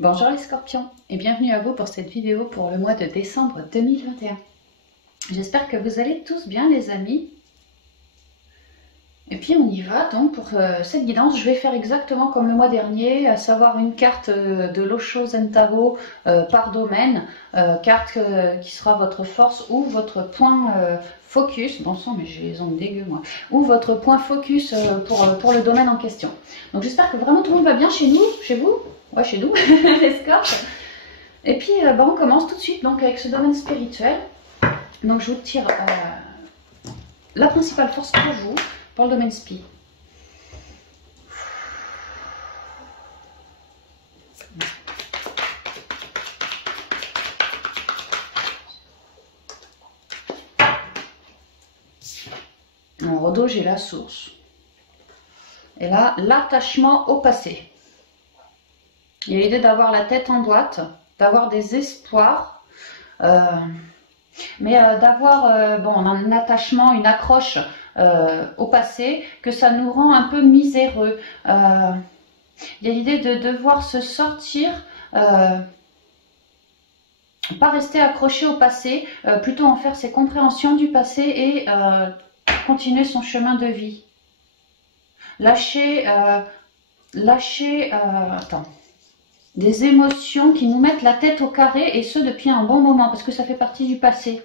Bonjour les scorpions et bienvenue à vous pour cette vidéo pour le mois de décembre 2021. J'espère que vous allez tous bien les amis. Et puis on y va donc pour cette guidance. Je vais faire exactement comme le mois dernier, à savoir une carte de l'Osho Zen Tarot par domaine, carte qui sera votre force ou votre point focus. Bon sang mais j'ai les ongles dégueux moi. Ou votre point focus pour le domaine en question. Donc j'espère que vraiment tout le monde va bien chez nous, chez vous. Ouais, chez nous, les scorpions. Et puis, on commence tout de suite donc, avec ce domaine spirituel. Donc, je vous tire la principale force pour vous, pour le domaine spi. En redo, j'ai la source. Et là, l'attachement au passé. Il y a l'idée d'avoir la tête en boîte, d'avoir des espoirs, mais d'avoir un attachement, une accroche au passé, que ça nous rend un peu miséreux. Il y a l'idée de devoir se sortir, pas rester accroché au passé, plutôt en faire ses compréhensions du passé et continuer son chemin de vie. Lâcher des émotions qui nous mettent la tête au carré et ce depuis un bon moment parce que ça fait partie du passé.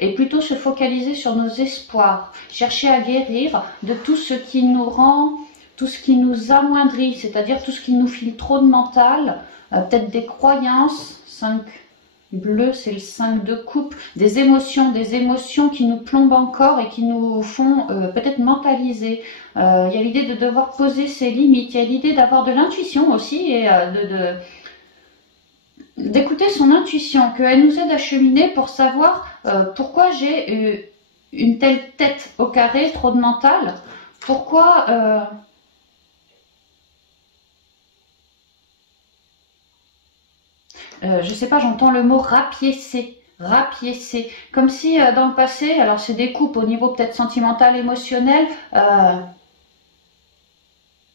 Et plutôt se focaliser sur nos espoirs, chercher à guérir de tout ce qui nous rend, tout ce qui nous amoindrit, c'est-à-dire tout ce qui nous file trop de mental, peut-être des croyances, 5 bleu c'est le 5 de coupe, des émotions qui nous plombent encore et qui nous font peut-être mentaliser. Il y a l'idée de devoir poser ses limites, il y a l'idée d'avoir de l'intuition aussi et d'écouter son intuition, qu'elle nous aide à cheminer pour savoir pourquoi j'ai une telle tête au carré, trop de mental, pourquoi je sais pas, j'entends le mot rapiécer, comme si dans le passé, alors c'est des coupes au niveau peut-être sentimental, émotionnel,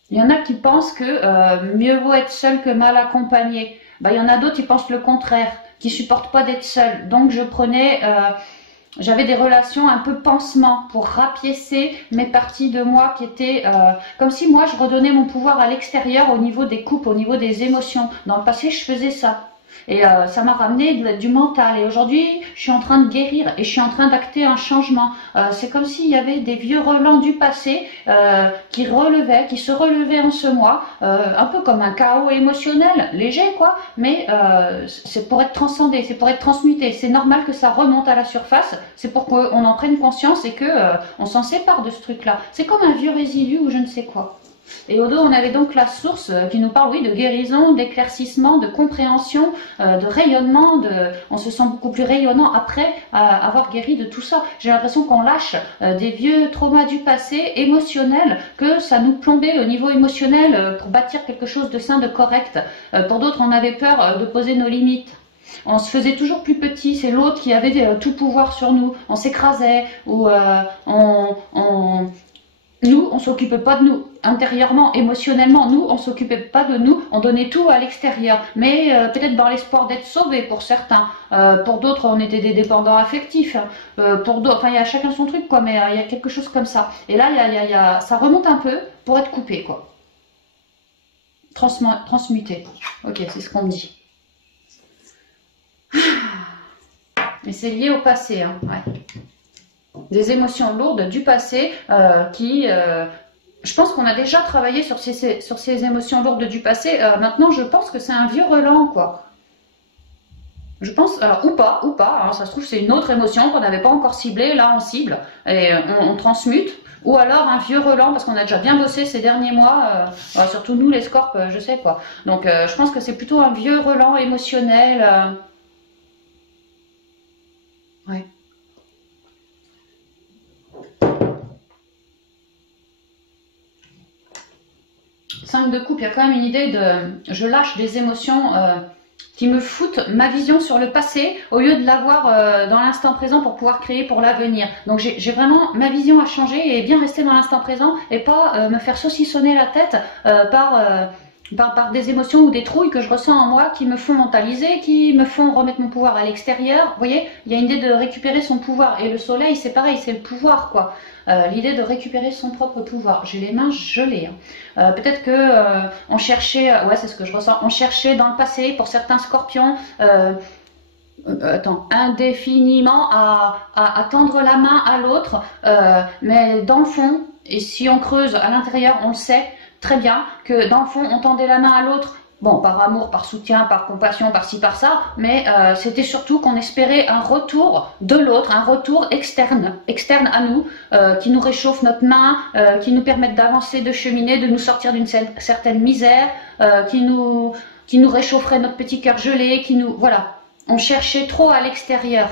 il y en a qui pensent que mieux vaut être seul que mal accompagné. Il y en a d'autres qui pensent le contraire, qui supportent pas d'être seul. Donc je prenais, j'avais des relations un peu pansement pour rapiécer mes parties de moi qui étaient comme si moi je redonnais mon pouvoir à l'extérieur au niveau des coupes, au niveau des émotions. Dans le passé je faisais ça. Et ça m'a ramené du mental. Et aujourd'hui, je suis en train de guérir et je suis en train d'acter un changement. C'est comme s'il y avait des vieux relents du passé qui se relevaient en ce mois. Un peu comme un chaos émotionnel, léger quoi. Mais c'est pour être transcendé, c'est pour être transmuté. C'est normal que ça remonte à la surface. C'est pour qu'on en prenne conscience et que on s'en sépare de ce truc-là. C'est comme un vieux résidu ou je ne sais quoi. Et au dos, on avait donc la source qui nous parle, oui, de guérison, d'éclaircissement, de compréhension, de rayonnement. On se sent beaucoup plus rayonnant après avoir guéri de tout ça. J'ai l'impression qu'on lâche des vieux traumas du passé émotionnels, que ça nous plombait au niveau émotionnel pour bâtir quelque chose de sain, de correct. Pour d'autres, on avait peur de poser nos limites. On se faisait toujours plus petit, c'est l'autre qui avait tout pouvoir sur nous. On s'écrasait ou nous, on s'occupait pas de nous, intérieurement, émotionnellement, nous, on s'occupait pas de nous, on donnait tout à l'extérieur, mais peut-être dans l'espoir d'être sauvés pour certains, pour d'autres, on était des dépendants affectifs, pour d'autres, enfin, il y a chacun son truc, quoi, mais il y a quelque chose comme ça. Et là, ça remonte un peu pour être coupé, quoi. Transmuté. Ok, c'est ce qu'on me dit. Et c'est lié au passé, hein, ouais. Des émotions lourdes du passé je pense qu'on a déjà travaillé sur ces émotions lourdes du passé. Maintenant, je pense que c'est un vieux relent, quoi. Je pense, alors, ou pas, hein, ça se trouve, c'est une autre émotion qu'on n'avait pas encore ciblée, là, on cible, et on transmute. Ou alors un vieux relent, parce qu'on a déjà bien bossé ces derniers mois, surtout nous, les scorps, je sais, quoi. Donc, je pense que c'est plutôt un vieux relent émotionnel. Ouais. 5 de coupe, il y a quand même une idée de je lâche des émotions qui me foutent ma vision sur le passé au lieu de l'avoir dans l'instant présent pour pouvoir créer pour l'avenir. Donc j'ai vraiment ma vision à changer et bien rester dans l'instant présent et pas me faire saucissonner la tête par par des émotions ou des trouilles que je ressens en moi qui me font mentaliser, qui me font remettre mon pouvoir à l'extérieur. Vous voyez, il y a une idée de récupérer son pouvoir. Et le soleil, c'est pareil, c'est le pouvoir, quoi. L'idée de récupérer son propre pouvoir. J'ai les mains gelées. Hein. Peut-être que on cherchait, ouais, c'est ce que je ressens, on cherchait dans le passé, pour certains scorpions, indéfiniment à tendre la main à l'autre, mais dans le fond, et si on creuse à l'intérieur, on le sait très bien que dans le fond, on tendait la main à l'autre, bon, par amour, par soutien, par compassion, par ci, par ça, mais c'était surtout qu'on espérait un retour de l'autre, un retour externe à nous, qui nous réchauffe notre main, qui nous permette d'avancer, de cheminer, de nous sortir d'une certaine misère, qui nous réchaufferait notre petit cœur gelé, qui nous... Voilà, on cherchait trop à l'extérieur.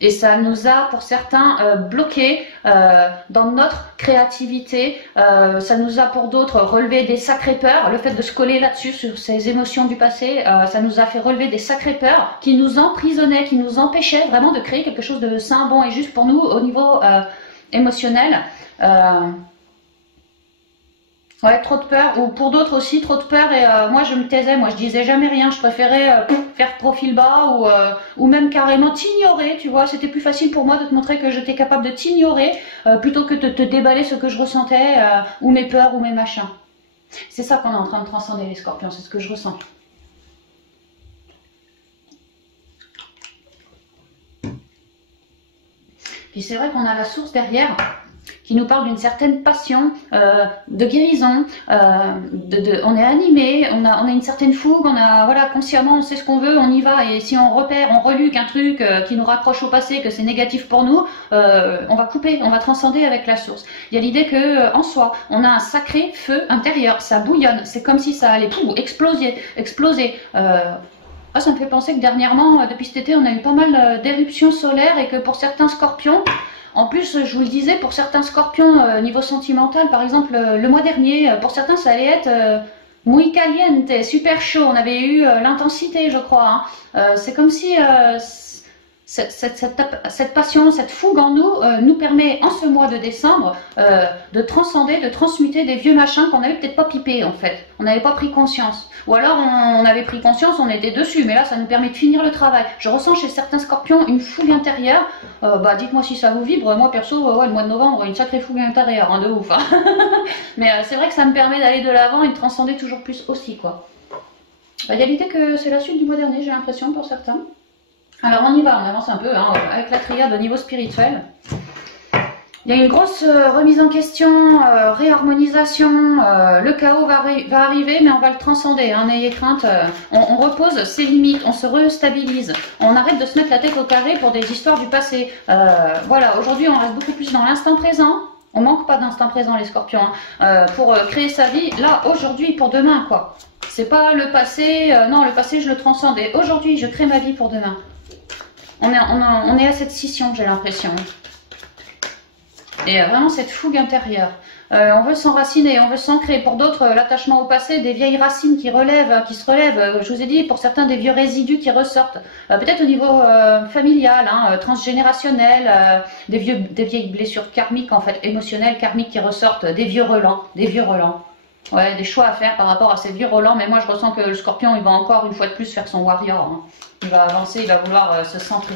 Et ça nous a, pour certains, bloqués dans notre créativité. Ça nous a, pour d'autres, relevé des sacrées peurs. Le fait de se coller là-dessus, sur ces émotions du passé, ça nous a fait relever des sacrées peurs qui nous emprisonnaient, qui nous empêchaient vraiment de créer quelque chose de sain, bon et juste pour nous au niveau émotionnel. Ouais, trop de peur, ou pour d'autres aussi, trop de peur, et moi je me taisais, moi je disais jamais rien, je préférais faire profil bas, ou même carrément t'ignorer, tu vois, c'était plus facile pour moi de te montrer que j'étais capable de t'ignorer, plutôt que de te déballer ce que je ressentais, ou mes peurs, ou mes machins. C'est ça qu'on est en train de transcender les scorpions, c'est ce que je ressens. Puis c'est vrai qu'on a la source derrière, qui nous parle d'une certaine passion, de guérison, on est animé, on a une certaine fougue, voilà, consciemment on sait ce qu'on veut, on y va, et si on repère, on reluque un truc qui nous raccroche au passé, que c'est négatif pour nous, on va couper, on va transcender avec la source. Il y a l'idée que en soi, on a un sacré feu intérieur, ça bouillonne, c'est comme si ça allait exploser. Ça me fait penser que dernièrement, depuis cet été, on a eu pas mal d'éruptions solaires, et que pour certains scorpions, en plus, je vous le disais, pour certains scorpions, niveau sentimental, par exemple, le mois dernier, pour certains, ça allait être muy caliente, super chaud. On avait eu l'intensité, je crois. Hein. C'est comme si cette passion, cette fougue en nous, nous permet, en ce mois de décembre, de transcender, de transmuter des vieux machins qu'on n'avait peut-être pas pipé, en fait. On n'avait pas pris conscience. Ou alors, on avait pris conscience, on était dessus, mais là, ça nous permet de finir le travail. Je ressens chez certains scorpions une fougue intérieure. Dites-moi si ça vous vibre. Moi, perso, ouais, le mois de novembre, une sacrée fougue intérieure, hein, de ouf. Hein. Mais c'est vrai que ça me permet d'aller de l'avant et de transcender toujours plus aussi, quoi. Il y a l'idée que c'est la suite du mois dernier, j'ai l'impression, pour certains. Alors on y va, on avance un peu hein, avec la triade au niveau spirituel. Il y a une grosse remise en question, réharmonisation, le chaos va arriver mais on va le transcender, hein, n'ayez crainte, on repose ses limites, on se restabilise, on arrête de se mettre la tête au carré pour des histoires du passé. Voilà, aujourd'hui on reste beaucoup plus dans l'instant présent, on manque pas d'instant présent les scorpions, hein, pour créer sa vie, là, aujourd'hui, pour demain quoi. C'est pas le passé, non le passé je le transcende et aujourd'hui je crée ma vie pour demain. On est à cette scission, j'ai l'impression. Et vraiment cette fougue intérieure. On veut s'enraciner, on veut s'ancrer. Pour d'autres, l'attachement au passé, des vieilles racines qui se relèvent. Je vous ai dit, pour certains, des vieux résidus qui ressortent. Peut-être au niveau familial, hein, transgénérationnel, des vieilles blessures karmiques, en fait, émotionnelles, karmiques qui ressortent, des vieux relents. Ouais, des choix à faire par rapport à ces vieux relents. Mais moi, je ressens que le scorpion, il va encore une fois de plus faire son warrior. Hein. Il va avancer, il va vouloir se centrer.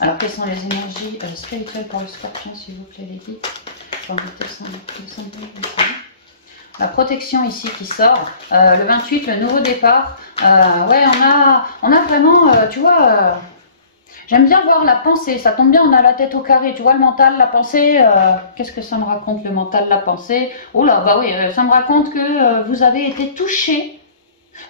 Alors, quelles sont les énergies spirituelles pour le scorpion, s'il vous plaît, les guides? La protection ici qui sort. Le 28, le nouveau départ. Ouais, on a vraiment, tu vois, j'aime bien voir la pensée. Ça tombe bien, on a la tête au carré. Tu vois, le mental, la pensée. Qu'est-ce que ça me raconte, le mental, la pensée? Oh là, bah oui, ça me raconte que vous avez été touché.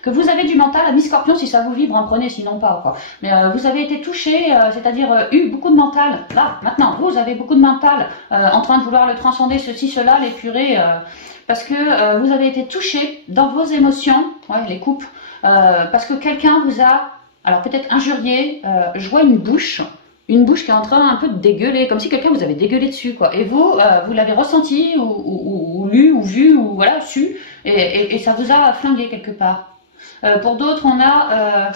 Que vous avez du mental, amis scorpion, si ça vous vibre, en prenez, sinon pas. Quoi. Mais vous avez été touché, c'est-à-dire eu beaucoup de mental. Là, maintenant, vous avez beaucoup de mental, en train de vouloir le transcender, ceci, cela, l'épurer, parce que vous avez été touché dans vos émotions, ouais, les coupes, parce que quelqu'un vous a, alors peut-être injurié, je vois une bouche qui est en train un peu de dégueuler, comme si quelqu'un vous avait dégueulé dessus, quoi. Et vous, vous l'avez ressenti, ou lu, ou vu, ou voilà, su, et ça vous a flingué quelque part. Pour d'autres, on a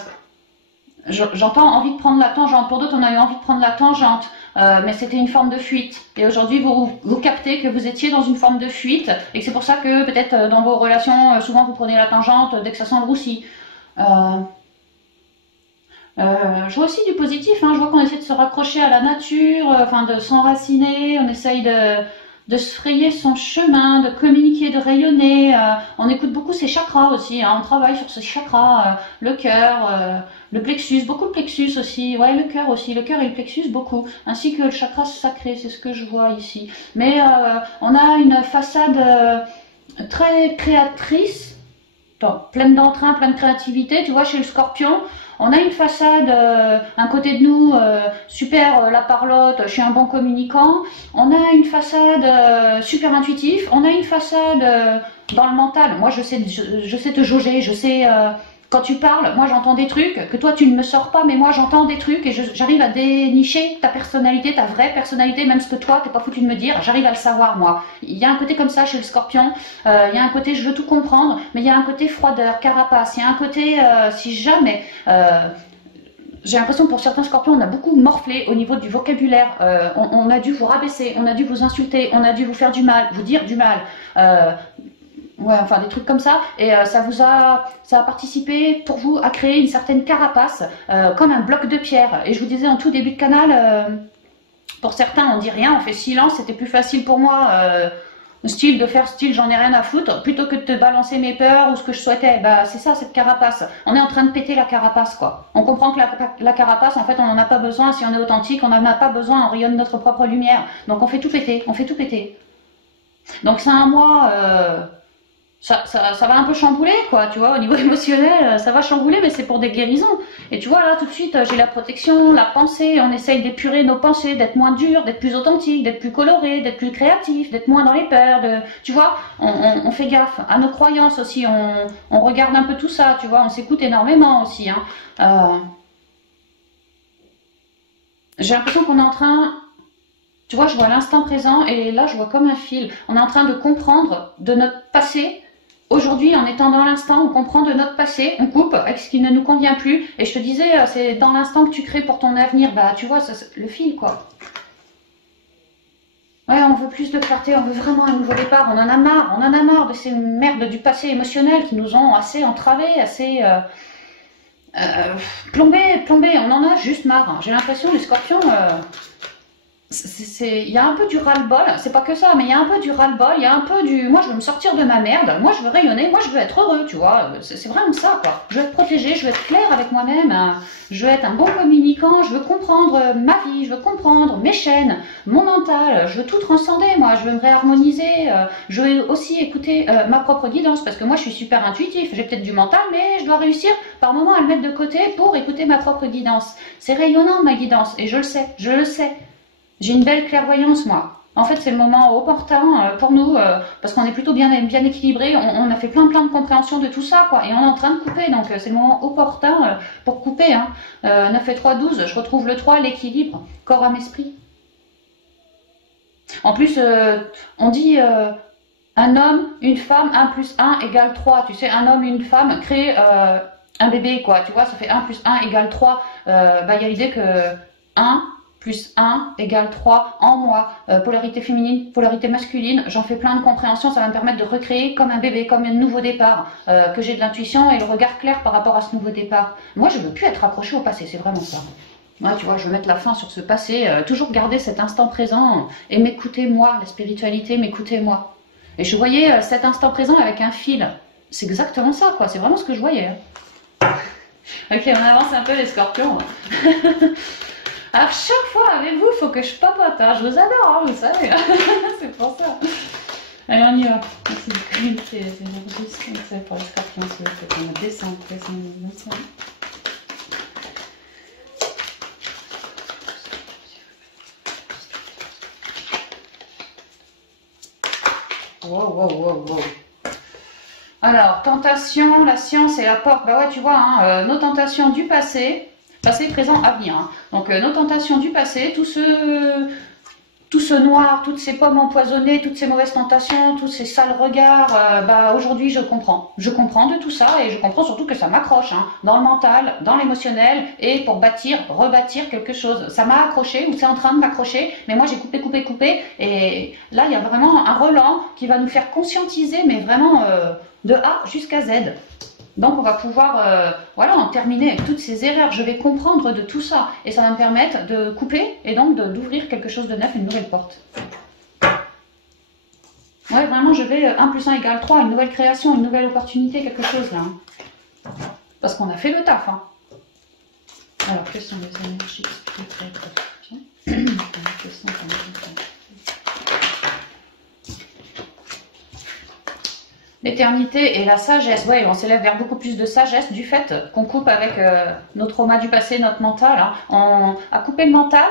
J'entends envie de prendre la tangente. Pour d'autres, on a eu envie de prendre la tangente. Mais c'était une forme de fuite. Et aujourd'hui, vous captez que vous étiez dans une forme de fuite et que c'est pour ça que peut-être dans vos relations, souvent vous prenez la tangente dès que ça sent le roussi. Je vois aussi du positif, hein. Je vois qu'on essaie de se raccrocher à la nature, enfin de s'enraciner, on essaye de se frayer son chemin, de communiquer, de rayonner. On écoute beaucoup ses chakras aussi, hein. On travaille sur ses chakras, le cœur, le plexus, beaucoup de plexus aussi, ouais, le cœur aussi, le cœur et le plexus beaucoup, ainsi que le chakra sacré, c'est ce que je vois ici. Mais on a une façade très créatrice, pleine d'entrain, pleine de créativité, tu vois, chez le scorpion. On a une façade, un côté de nous, super la parlotte, je suis un bon communicant. On a une façade super intuitif. On a une façade dans le mental. Moi, je sais te jauger, je sais... quand tu parles, moi j'entends des trucs que toi tu ne me sors pas, mais moi j'entends des trucs et j'arrive à dénicher ta personnalité, ta vraie personnalité, même ce que toi t'es pas foutu de me dire, j'arrive à le savoir moi. Il y a un côté comme ça chez le scorpion, il y a un côté je veux tout comprendre, mais il y a un côté froideur, carapace, il y a un côté si jamais... j'ai l'impression que pour certains scorpions, on a beaucoup morflé au niveau du vocabulaire. On a dû vous rabaisser, on a dû vous insulter, on a dû vous faire du mal, vous dire du mal. Ouais, enfin des trucs comme ça, et ça a participé pour vous à créer une certaine carapace, comme un bloc de pierre. Et je vous disais en tout début de canal, pour certains on dit rien, on fait silence, c'était plus facile pour moi, style de faire style j'en ai rien à foutre, plutôt que de te balancer mes peurs ou ce que je souhaitais. Bah c'est ça cette carapace, on est en train de péter la carapace quoi. On comprend que la carapace en fait on n'en a pas besoin, si on est authentique on n'en a pas besoin, on rayonne notre propre lumière, donc on fait tout péter, on fait tout péter. Donc c'est un mois... ça va un peu chambouler, quoi, tu vois, au niveau émotionnel, ça va chambouler, mais c'est pour des guérisons. Et tu vois, là, tout de suite, j'ai la protection, la pensée, on essaye d'épurer nos pensées, d'être moins dur, d'être plus authentique, d'être plus coloré, d'être plus créatif, d'être moins dans les peurs, tu vois, on fait gaffe à nos croyances aussi, on regarde un peu tout ça, tu vois, on s'écoute énormément aussi, hein. J'ai l'impression qu'on est en train... Tu vois, je vois l'instant présent et là, je vois comme un fil. On est en train de comprendre de notre passé. Aujourd'hui, en étant dans l'instant, on comprend de notre passé, on coupe avec ce qui ne nous convient plus. Et je te disais, c'est dans l'instant que tu crées pour ton avenir. Bah, tu vois, le fil, quoi. Ouais, on veut plus de clarté, on veut vraiment un nouveau départ. On en a marre de ces merdes du passé émotionnel qui nous ont assez entravés, assez plombés. On en a juste marre, hein. J'ai l'impression, les scorpions... il y a un peu du ras-le-bol, c'est pas que ça, mais il y a un peu du ras-le-bol, il y a un peu du moi je veux me sortir de ma merde, moi je veux rayonner, moi je veux être heureux, tu vois, c'est vraiment ça quoi. Je veux être protégée, je veux être claire avec moi-même, hein. Je veux être un bon communicant, je veux comprendre ma vie, je veux comprendre mes chaînes, mon mental, je veux tout transcender, moi je veux me réharmoniser, je veux aussi écouter ma propre guidance, parce que moi je suis super intuitif, j'ai peut-être du mental, mais je dois réussir par moment à le mettre de côté pour écouter ma propre guidance. C'est rayonnant ma guidance, et je le sais. J'ai une belle clairvoyance, moi. En fait, c'est le moment opportun pour nous, parce qu'on est plutôt bien équilibré. On a fait plein de compréhension de tout ça, quoi. Et on est en train de couper, donc c'est le moment opportun pour couper. Hein. 9 et 3, 12, je retrouve le 3, l'équilibre, corps, âme, esprit. En plus, on dit un homme, une femme, 1 plus 1 égale 3. Tu sais, un homme, une femme crée un bébé, quoi. Tu vois, ça fait 1 plus 1 égale 3. Bah, il y a l'idée que 1 plus 1 égale 3 en moi, polarité féminine, polarité masculine, j'en fais plein de compréhension, ça va me permettre de recréer comme un bébé, comme un nouveau départ, que j'ai de l'intuition et le regard clair par rapport à ce nouveau départ. Moi je veux plus être accrochée au passé, c'est vraiment ça. Moi tu vois, je veux mettre la fin sur ce passé, toujours garder cet instant présent et m'écouter moi, la spiritualité, m'écouter moi. Et je voyais cet instant présent avec un fil, c'est exactement ça quoi, c'est vraiment ce que je voyais. Hein. Ok, on avance un peu les scorpions. Alors chaque fois avec vous, il faut que je papote, hein. Je vous adore, hein, vous savez, c'est pour ça. Allez, on y va. C'est pour les scorpions, c'est pour descendre. Wow. Alors, tentation, la science et la porte. Bah ouais, tu vois, hein, nos tentations du passé, présent, avenir. Hein. Donc nos tentations du passé, tout ce tout ce noir, toutes ces pommes empoisonnées, toutes ces mauvaises tentations, tous ces sales regards, bah aujourd'hui je comprends. Je comprends de tout ça et je comprends surtout que ça m'accroche, hein, dans le mental, dans l'émotionnel et pour bâtir, rebâtir quelque chose. Ça m'a accroché ou c'est en train de m'accrocher, mais moi j'ai coupé et là il y a vraiment un Roland qui va nous faire conscientiser, mais vraiment de A jusqu'à Z. Donc on va pouvoir voilà, en terminer avec toutes ces erreurs. Je vais comprendre de tout ça et ça va me permettre de couper et donc d'ouvrir quelque chose de neuf, une nouvelle porte. Ouais, vraiment je vais 1 plus 1 égale 3, une nouvelle création, une nouvelle opportunité, quelque chose là. Hein. Parce qu'on a fait le taf. Hein. Alors quelles sont les énergies spirituelles? L'éternité et la sagesse, ouais, on s'élève vers beaucoup plus de sagesse du fait qu'on coupe avec nos traumas du passé, notre mental. Hein. On a coupé le mental.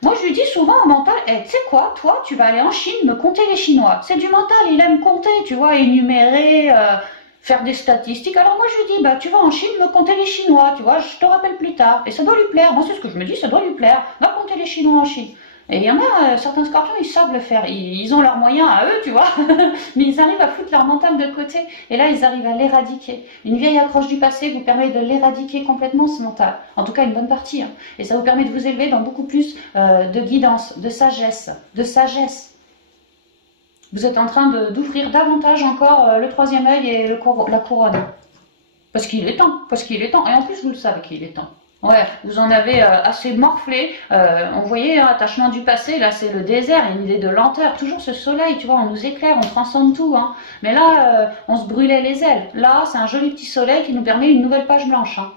Moi, je lui dis souvent au mental, hey, tu sais quoi, toi, tu vas aller en Chine me compter les Chinois. C'est du mental, il aime compter, tu vois, énumérer, faire des statistiques. Alors moi, je lui dis, bah, tu vas en Chine me compter les Chinois, tu vois, je te rappelle plus tard. Et ça doit lui plaire. Moi, c'est ce que je me dis, ça doit lui plaire. Va compter les Chinois en Chine. Et il y en a, certains scorpions, ils savent le faire. Ils ont leurs moyens à eux, tu vois. Mais ils arrivent à foutre leur mental de côté. Et là, ils arrivent à l'éradiquer. Une vieille accroche du passé vous permet de l'éradiquer complètement, ce mental. En tout cas, une bonne partie. Hein. Et ça vous permet de vous élever dans beaucoup plus de guidance, de sagesse, Vous êtes en train d'ouvrir davantage encore le 3e œil et la couronne. Parce qu'il est temps. Et en plus, vous le savez qu'il est temps. Ouais, vous en avez assez morflé. On voyait attachement du passé, là c'est le désert, il y a une idée de lenteur. Toujours ce soleil, tu vois, on nous éclaire, on transcende tout. Hein. Mais là, on se brûlait les ailes. Là, c'est un joli petit soleil qui nous permet une nouvelle page blanche. Hein.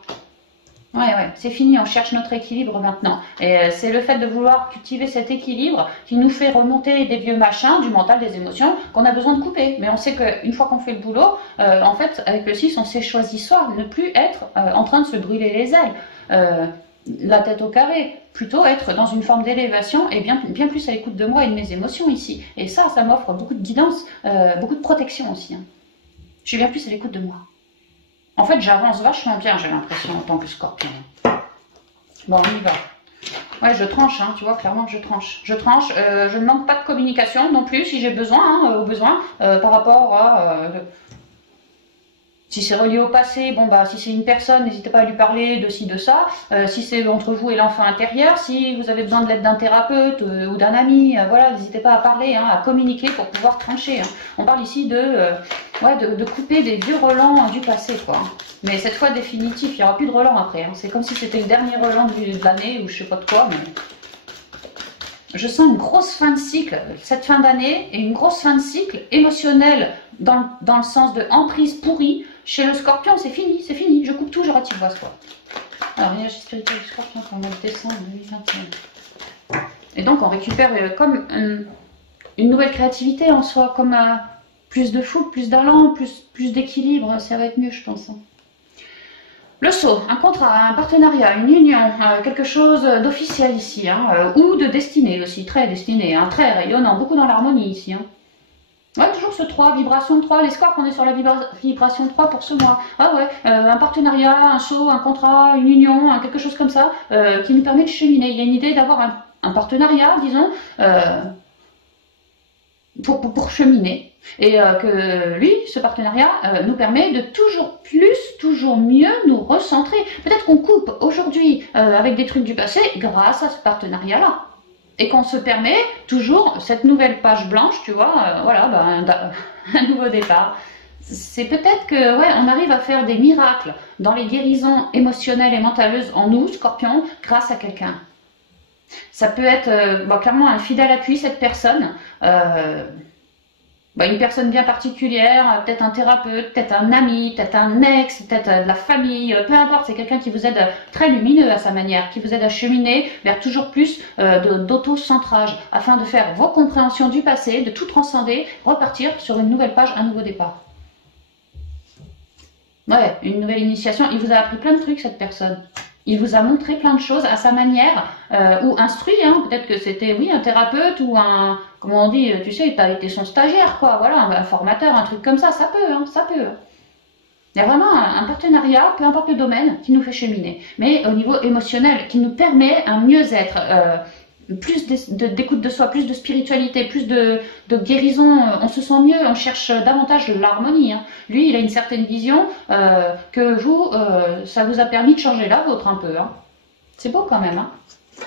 Ouais, c'est fini, on cherche notre équilibre maintenant. Et c'est le fait de vouloir cultiver cet équilibre qui nous fait remonter des vieux machins, du mental, des émotions, qu'on a besoin de couper. Mais on sait qu'une fois qu'on fait le boulot, en fait, avec le 6, on s'est choisi soi, ne plus être en train de se brûler les ailes. La tête au carré, plutôt être dans une forme d'élévation et bien plus à l'écoute de moi et de mes émotions ici. Et ça m'offre beaucoup de guidance, beaucoup de protection aussi. Hein. Je suis bien plus à l'écoute de moi. En fait, j'avance vachement bien, j'ai l'impression, en tant que scorpion. Bon, on y va. Ouais, je tranche, hein, tu vois, clairement, je tranche. Je ne manque pas de communication non plus, si j'ai besoin, hein, au besoin, par rapport à... si c'est relié au passé, bon bah si c'est une personne, n'hésitez pas à lui parler de ci, de ça. Si c'est entre vous et l'enfant intérieur, si vous avez besoin de l'aide d'un thérapeute ou d'un ami, voilà, n'hésitez pas à parler, hein, à communiquer pour pouvoir trancher. Hein. On parle ici de couper des vieux relents du passé, quoi. Mais cette fois définitif, il n'y aura plus de relents après. Hein. C'est comme si c'était le dernier relent de l'année ou je sais pas de quoi, mais... Je sens une grosse fin de cycle, cette fin d'année, et une grosse fin de cycle émotionnelle dans le sens de emprise pourrie. Chez le scorpion, c'est fini, je coupe tout, je retire quoi. Alors, l'énergie spirituelle du scorpion, pour le mois de décembre 2021. Et donc, on récupère comme une nouvelle créativité en soi, comme plus de fougue, plus d'allant, plus d'équilibre, ça va être mieux, je pense. Hein. Le saut, un contrat, un partenariat, une union, quelque chose d'officiel ici, hein, ou de destinée aussi, très destiné, hein, très rayonnant, beaucoup dans l'harmonie ici. Hein. Ouais, toujours ce 3, vibration de 3, les scores, on est sur la vibration de 3 pour ce mois. Ah ouais, un partenariat, un saut, un contrat, une union, quelque chose comme ça, qui nous permet de cheminer. Il y a une idée d'avoir un partenariat, disons, pour cheminer. Et que lui, ce partenariat, nous permet de toujours plus, toujours mieux nous recentrer. Peut-être qu'on coupe aujourd'hui avec des trucs du passé grâce à ce partenariat-là. Et qu'on se permet toujours cette nouvelle page blanche, tu vois, voilà, un nouveau départ. C'est peut-être que, ouais, on arrive à faire des miracles dans les guérisons émotionnelles et mentaleuses en nous, scorpions, grâce à quelqu'un. Ça peut être clairement un fidèle appui, cette personne. Une personne bien particulière, peut-être un thérapeute, peut-être un ami, peut-être un ex, peut-être de la famille, peu importe, c'est quelqu'un qui vous aide très lumineux à sa manière, qui vous aide à cheminer vers toujours plus d'auto-centrage, afin de faire vos compréhensions du passé, de tout transcender, repartir sur une nouvelle page, un nouveau départ. Ouais, une nouvelle initiation, il vous a appris plein de trucs cette personne. Il vous a montré plein de choses à sa manière, ou instruit, hein, peut-être que c'était, oui, un thérapeute ou un, comment on dit, tu sais, tu as été son stagiaire, quoi, voilà, un formateur, un truc comme ça peut, hein, ça peut. Il y a vraiment un partenariat, peu importe le domaine, qui nous fait cheminer, mais au niveau émotionnel, qui nous permet un mieux-être, plus d'écoute de soi, plus de spiritualité, plus de guérison, on se sent mieux, on cherche davantage de l'harmonie. Hein. Lui, il a une certaine vision que vous, ça vous a permis de changer la vôtre un peu. Hein. C'est beau quand même. Hein.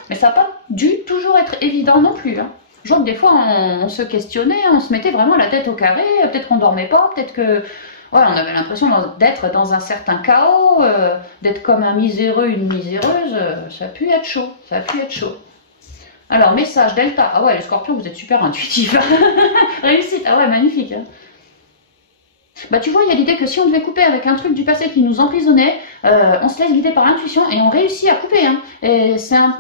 Mais ça n'a pas dû toujours être évident non plus. Hein. Je vois que des fois, on se questionnait, on se mettait vraiment la tête au carré, peut-être qu'on dormait pas, peut-être que... Ouais, on avait l'impression d'être dans un certain chaos, d'être comme un miséreux, une miséreuse, ça a pu être chaud, ça a pu être chaud. Alors, message Delta, ah ouais, les scorpions, vous êtes super intuitifs. Réussite, ah ouais, magnifique. Hein. Bah tu vois, il y a l'idée que si on devait couper avec un truc du passé qui nous emprisonnait, on se laisse guider par l'intuition et on réussit à couper. Hein. Et c'est un...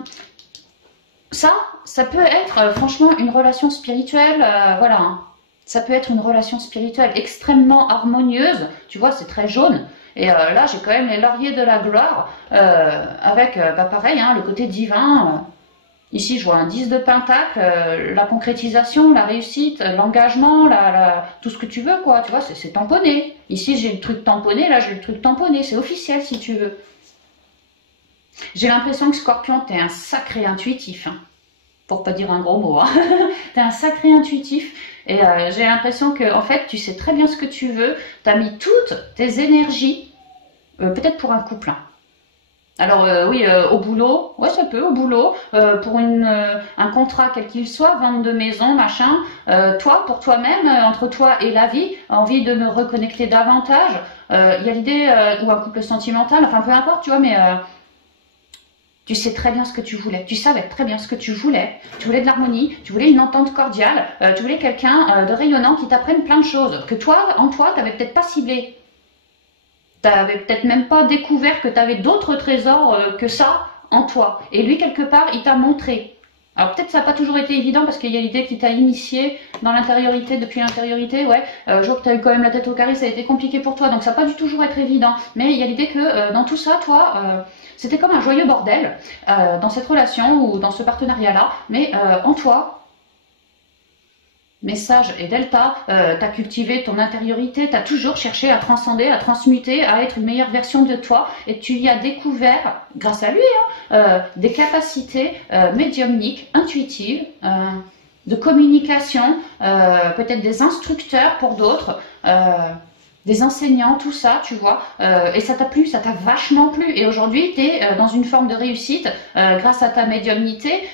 Ça peut être franchement une relation spirituelle, voilà. Hein. Ça peut être une relation spirituelle extrêmement harmonieuse. Tu vois, c'est très jaune. Et là, j'ai quand même les lauriers de la gloire, avec, bah, pareil, hein, le côté divin. Ici, je vois un 10 de pentacle, la concrétisation, la réussite, l'engagement, tout ce que tu veux, quoi. Tu vois, c'est tamponné. Ici, j'ai le truc tamponné, là, j'ai le truc tamponné. C'est officiel, si tu veux. J'ai l'impression que Scorpion, t'es un sacré intuitif. Hein. Pour pas dire un gros mot. Hein. T'es un sacré intuitif. Et j'ai l'impression que, en fait, tu sais très bien ce que tu veux. T'as mis toutes tes énergies, peut-être pour un couple. Hein. Alors oui, au boulot, ouais ça peut, au boulot, pour un contrat quel qu'il soit, vente de maison, machin, toi, pour toi-même, entre toi et la vie, envie de me reconnecter davantage, il y a l'idée, ou un couple sentimental, enfin peu importe, tu vois, mais tu sais très bien ce que tu voulais, tu savais très bien ce que tu voulais de l'harmonie, tu voulais une entente cordiale, tu voulais quelqu'un de rayonnant qui t'apprenne plein de choses, que toi, en toi, tu n'avais peut-être pas ciblé. Tu n'avais peut-être même pas découvert que tu avais d'autres trésors que ça en toi. Et lui, quelque part, il t'a montré. Alors peut-être ça n'a pas toujours été évident parce qu'il y a l'idée qui t'a initié dans l'intériorité, depuis l'intériorité. Ouais, je vois que tu as eu quand même la tête au carré, ça a été compliqué pour toi. Donc ça n'a pas dû toujours être évident. Mais il y a l'idée que dans tout ça, toi, c'était comme un joyeux bordel dans cette relation ou dans ce partenariat-là. Mais en toi... Message et Delta, tu as cultivé ton intériorité, tu as toujours cherché à transcender, à transmuter, à être une meilleure version de toi et tu y as découvert, grâce à lui, hein, des capacités médiumniques, intuitives, de communication, peut-être des instructeurs pour d'autres, des enseignants, tout ça, tu vois, et ça t'a plu, ça t'a vachement plu, et aujourd'hui, tu es dans une forme de réussite grâce à ta médiumnité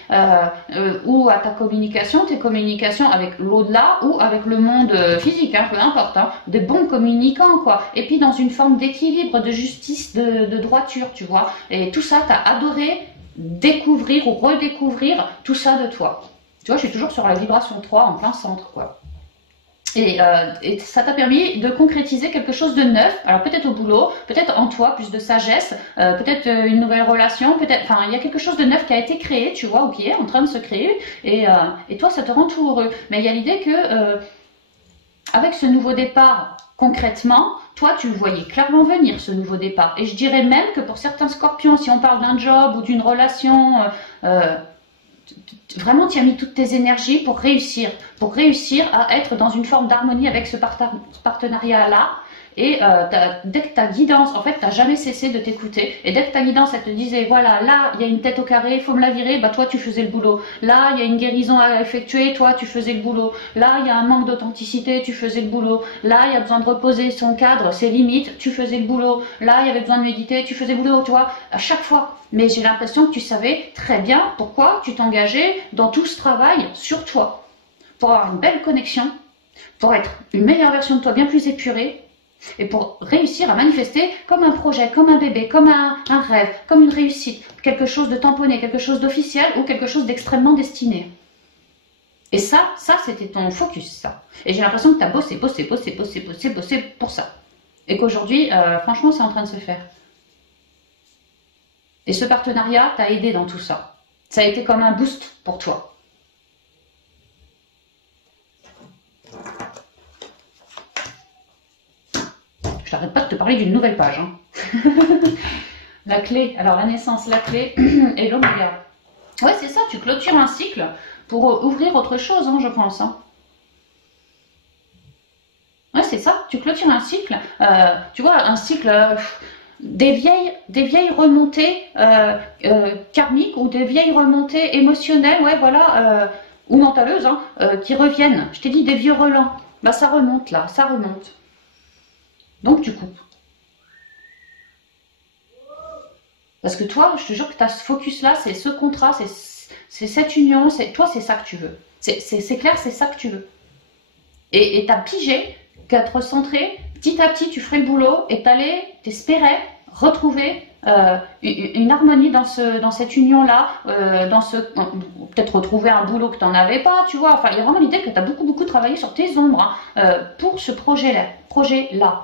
ou à ta communication, tes communications avec l'au-delà ou avec le monde physique, hein, peu importe, hein, des bons communicants, quoi, et puis dans une forme d'équilibre, de justice, de droiture, tu vois, et tout ça, t'as adoré découvrir ou redécouvrir tout ça de toi. Tu vois, je suis toujours sur la vibration 3 en plein centre, quoi. Et ça t'a permis de concrétiser quelque chose de neuf, alors peut-être au boulot, peut-être en toi, plus de sagesse, peut-être une nouvelle relation, peut-être, enfin il y a quelque chose de neuf qui a été créé, tu vois, ou qui est en train de se créer, et toi ça te rend tout heureux. Mais il y a l'idée que avec ce nouveau départ, concrètement, toi tu le voyais clairement venir ce nouveau départ. Et je dirais même que pour certains scorpions, si on parle d'un job ou d'une relation... vraiment tu as mis toutes tes énergies pour réussir à être dans une forme d'harmonie avec ce partenariat là et dès que ta guidance, en fait tu n'as jamais cessé de t'écouter et dès que ta guidance elle te disait voilà là il y a une tête au carré, il faut me la virer, bah toi tu faisais le boulot, là il y a une guérison à effectuer, toi tu faisais le boulot, là il y a un manque d'authenticité, tu faisais le boulot, là il y a besoin de reposer son cadre, ses limites, tu faisais le boulot, là il y avait besoin de méditer, tu faisais le boulot, tu vois, à chaque fois. Mais j'ai l'impression que tu savais très bien pourquoi tu t'engageais dans tout ce travail sur toi. Pour avoir une belle connexion, pour être une meilleure version de toi, bien plus épurée, et pour réussir à manifester comme un projet, comme un bébé, comme un rêve, comme une réussite, quelque chose de tamponné, quelque chose d'officiel ou quelque chose d'extrêmement destiné. Et ça c'était ton focus, ça. Et j'ai l'impression que tu as bossé pour ça. Et qu'aujourd'hui, franchement, c'est en train de se faire. Et ce partenariat t'a aidé dans tout ça. Ça a été comme un boost pour toi. Je n'arrête pas de te parler d'une nouvelle page. Hein. La clé, alors la naissance, la clé et l'oméga. Ouais, c'est ça, tu clôtures un cycle pour ouvrir autre chose, hein, je pense. Hein. Ouais, c'est ça, tu clôtures un cycle. Tu vois, un cycle... des vieilles remontées karmiques ou des vieilles remontées émotionnelles, ouais, voilà, ou mentaleuses, hein, qui reviennent. Je t'ai dit des vieux relents. Bah, ça remonte là, ça remonte. Donc, tu coupes. Parce que toi, je te jure que tu as ce focus-là, c'est ce contrat, c'est cette union, toi, c'est ça que tu veux. C'est clair, c'est ça que tu veux. Et tu as pigé qu'être centré, petit à petit, tu ferais le boulot et t'espérais retrouver une harmonie dans cette union-là, peut-être retrouver un boulot que tu n'en avais pas, tu vois. Enfin, il y a vraiment l'idée que tu as beaucoup travaillé sur tes ombres hein, pour ce projet-là.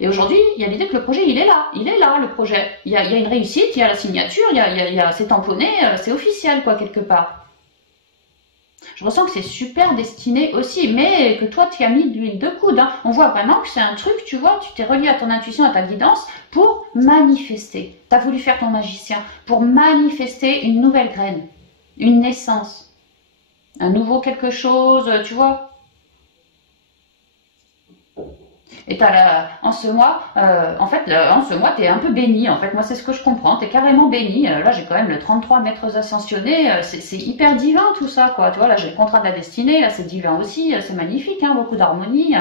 Et aujourd'hui, il y a l'idée que le projet, il est là le projet. Il y a une réussite, il y a la signature, c'est tamponné, c'est officiel quoi quelque part. Je ressens que c'est super destiné aussi, mais que toi, tu as mis de l'huile de coude. Hein. On voit vraiment que c'est un truc, tu vois, tu t'es relié à ton intuition, à ta guidance pour manifester. Tu as voulu faire ton magicien pour manifester une nouvelle graine, une naissance, un nouveau quelque chose, tu vois. Et en ce mois, en ce mois, tu es un peu béni. En fait, moi, c'est ce que je comprends. Tu es carrément béni. Là, j'ai quand même le 33 maîtres ascensionnés. C'est hyper divin tout ça, quoi. Tu vois, là, j'ai le contrat de la destinée. Là, c'est divin aussi. C'est magnifique, hein, beaucoup d'harmonie.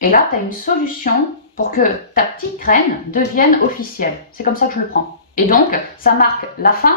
Et là, tu as une solution pour que ta petite graine devienne officielle. C'est comme ça que je le prends. Et donc, ça marque la fin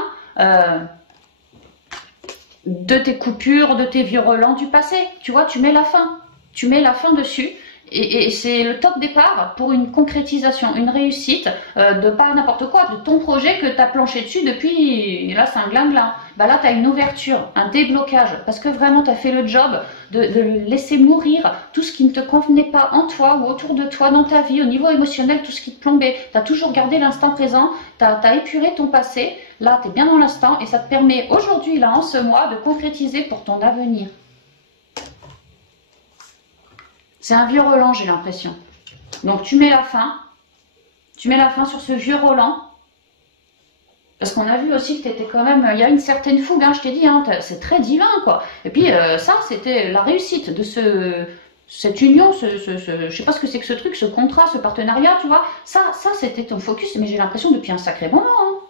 de tes coupures, de tes vieux relents du passé. Tu vois, tu mets la fin. Tu mets la fin dessus. Et c'est le top départ pour une concrétisation, une réussite de pas n'importe quoi, de ton projet que tu as planché dessus depuis, et là c'est un glinglin. Bah là tu as une ouverture, un déblocage, parce que vraiment tu as fait le job de laisser mourir tout ce qui ne te convenait pas en toi ou autour de toi dans ta vie, au niveau émotionnel, tout ce qui te plombait. Tu as toujours gardé l'instant présent, tu as épuré ton passé, là tu es bien dans l'instant et ça te permet aujourd'hui, là en ce mois, de concrétiser pour ton avenir. C'est un vieux relent, j'ai l'impression. Donc tu mets la fin sur ce vieux relent. Parce qu'on a vu aussi que tu étais quand même, il y a une certaine fougue, hein, je t'ai dit, hein, c'est très divin, quoi. Et puis ça, c'était la réussite de cette union, je sais pas ce que c'est que ce truc, ce contrat, ce partenariat, tu vois. Ça c'était ton focus, mais j'ai l'impression depuis un sacré moment,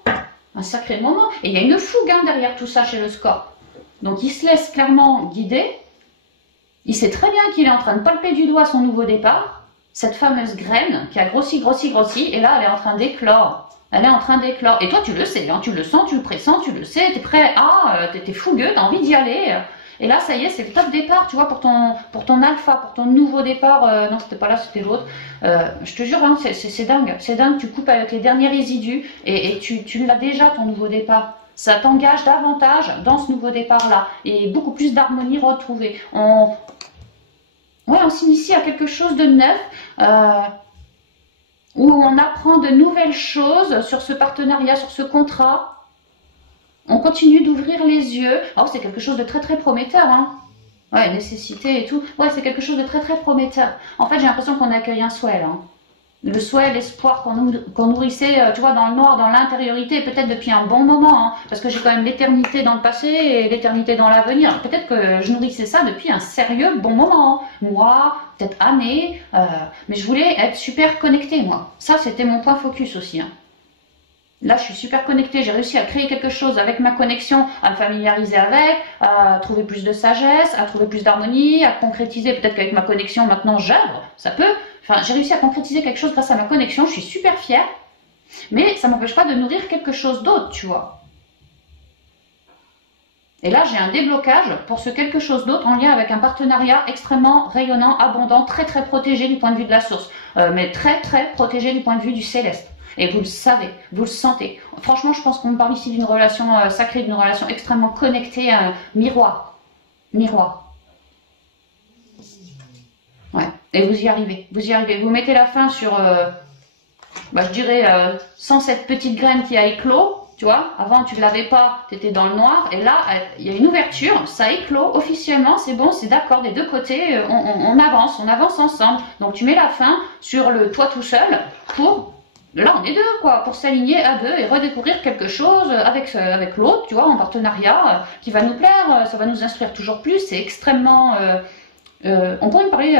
hein. Un sacré moment. Et il y a une fougue hein, derrière tout ça chez le score. Donc il se laisse clairement guider. Il sait très bien qu'il est en train de palper du doigt son nouveau départ, cette fameuse graine qui a grossi, et là elle est en train d'éclore. Elle est en train d'éclore. Et toi tu le sais, hein, tu le sens, tu le pressens, tu le sais, tu es prêt t'es fougueux, tu as envie d'y aller. Et là ça y est, c'est le top départ, tu vois, pour ton alpha, pour ton nouveau départ. Non, c'était pas là, c'était l'autre. Je te jure, hein, c'est dingue, tu coupes avec les derniers résidus et tu l'as déjà ton nouveau départ. Ça t'engage davantage dans ce nouveau départ-là et beaucoup plus d'harmonie retrouvée. On s'initie à quelque chose de neuf où on apprend de nouvelles choses sur ce partenariat, sur ce contrat. On continue d'ouvrir les yeux. Oh, c'est quelque chose de très très prometteur. Hein. Ouais, nécessité et tout. Ouais, c'est quelque chose de très très prometteur. En fait, j'ai l'impression qu'on accueille un souhait là. Hein. Le souhait, l'espoir qu'on nourrissait, tu vois, dans le noir, dans l'intériorité, peut-être depuis un bon moment, hein, parce que j'ai quand même l'éternité dans le passé et l'éternité dans l'avenir. Peut-être que je nourrissais ça depuis un sérieux bon moment, mois, peut-être années, mais je voulais être super connectée, moi. Ça, c'était mon point focus aussi. Hein. Là, je suis super connectée, j'ai réussi à créer quelque chose avec ma connexion, à me familiariser avec, à trouver plus de sagesse, à trouver plus d'harmonie, à concrétiser. Peut-être qu'avec ma connexion, maintenant, j'œuvre, ça peut. Enfin, j'ai réussi à concrétiser quelque chose grâce à ma connexion, je suis super fière. Mais ça ne m'empêche pas de nourrir quelque chose d'autre, tu vois. Et là, j'ai un déblocage pour ce quelque chose d'autre en lien avec un partenariat extrêmement rayonnant, abondant, très très protégé du point de vue de la source, mais très très protégé du point de vue du céleste. Et vous le savez, vous le sentez. Franchement, je pense qu'on parle ici d'une relation sacrée, d'une relation extrêmement connectée, miroir. Miroir. Ouais, et vous y arrivez, vous y arrivez. Vous mettez la fin sur, je dirais, sans cette petite graine qui a éclos, tu vois. Avant, tu ne l'avais pas, tu étais dans le noir. Et là, il y a une ouverture, ça éclot officiellement, c'est bon, c'est d'accord, des deux côtés, on avance ensemble. Donc, tu mets la fin sur le toi tout seul pour... Là, on est deux, quoi, pour s'aligner à deux et redécouvrir quelque chose avec l'autre, tu vois, en partenariat, qui va nous plaire, ça va nous instruire toujours plus. C'est extrêmement... on pourrait me parler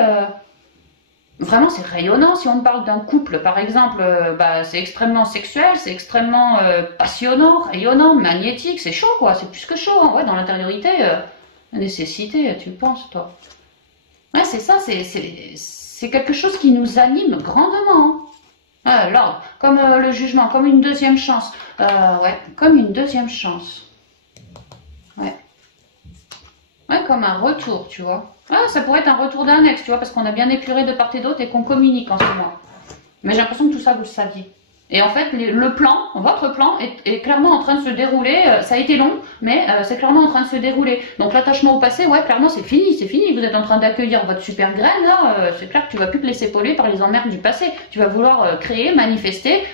vraiment c'est rayonnant. Si on parle d'un couple par exemple, bah, c'est extrêmement sexuel, c'est extrêmement passionnant, rayonnant, magnétique, c'est chaud quoi, c'est plus que chaud, hein. Ouais, dans l'intériorité, la nécessité, tu le penses toi. Ouais, c'est ça, c'est quelque chose qui nous anime grandement, hein. L'ordre, comme le jugement, comme une deuxième chance. Ouais, comme une deuxième chance. Ouais. Ouais, comme un retour, tu vois. Ah, ça pourrait être un retour d'un ex, tu vois, parce qu'on a bien épuré de part et d'autre et qu'on communique en ce moment. Mais j'ai l'impression que tout ça, vous le saviez. Et en fait, le plan, votre plan, est clairement en train de se dérouler. Ça a été long, mais c'est clairement en train de se dérouler. Donc l'attachement au passé, ouais, clairement, c'est fini, c'est fini. Vous êtes en train d'accueillir votre super graine, là. C'est clair que tu vas plus te laisser voler par les emmerdes du passé. Tu vas vouloir créer, manifester,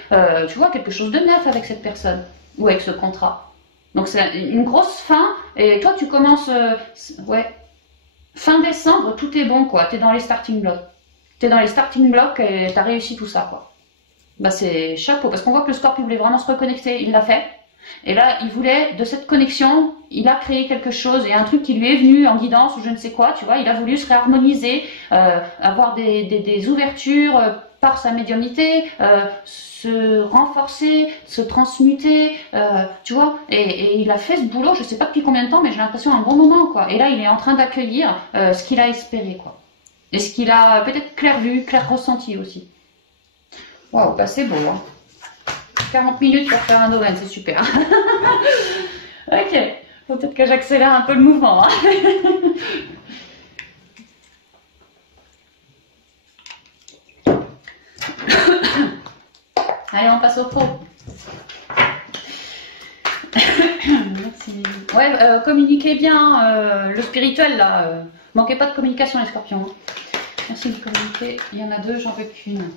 tu vois, quelque chose de neuf avec cette personne ou avec ce contrat. Donc c'est une grosse fin. Et toi, tu commences, ouais, fin décembre, tout est bon, quoi. T'es dans les starting blocks. T'es dans les starting blocks et t'as réussi tout ça, quoi. Bah c'est chapeau, parce qu'on voit que le Scorpio voulait vraiment se reconnecter, il l'a fait. Et là, il voulait, de cette connexion, il a créé quelque chose, et un truc qui lui est venu en guidance ou je ne sais quoi, tu vois, il a voulu se réharmoniser, avoir des ouvertures par sa médiumnité, se renforcer, se transmuter, tu vois, et il a fait ce boulot, je sais pas depuis combien de temps, mais j'ai l'impression un bon moment, quoi. Et là, il est en train d'accueillir ce qu'il a espéré, quoi. Et ce qu'il a peut-être clair vu, clair ressenti aussi. Waouh, bah c'est beau, hein. 40 minutes pour faire un domaine, c'est super. Ok, faut peut-être que j'accélère un peu le mouvement, hein. Allez, on passe au pro. Merci. Ouais, communiquez bien, le spirituel, là. Manquez pas de communication, les scorpions. Merci de communiquer. Il y en a deux, j'en veux qu'une.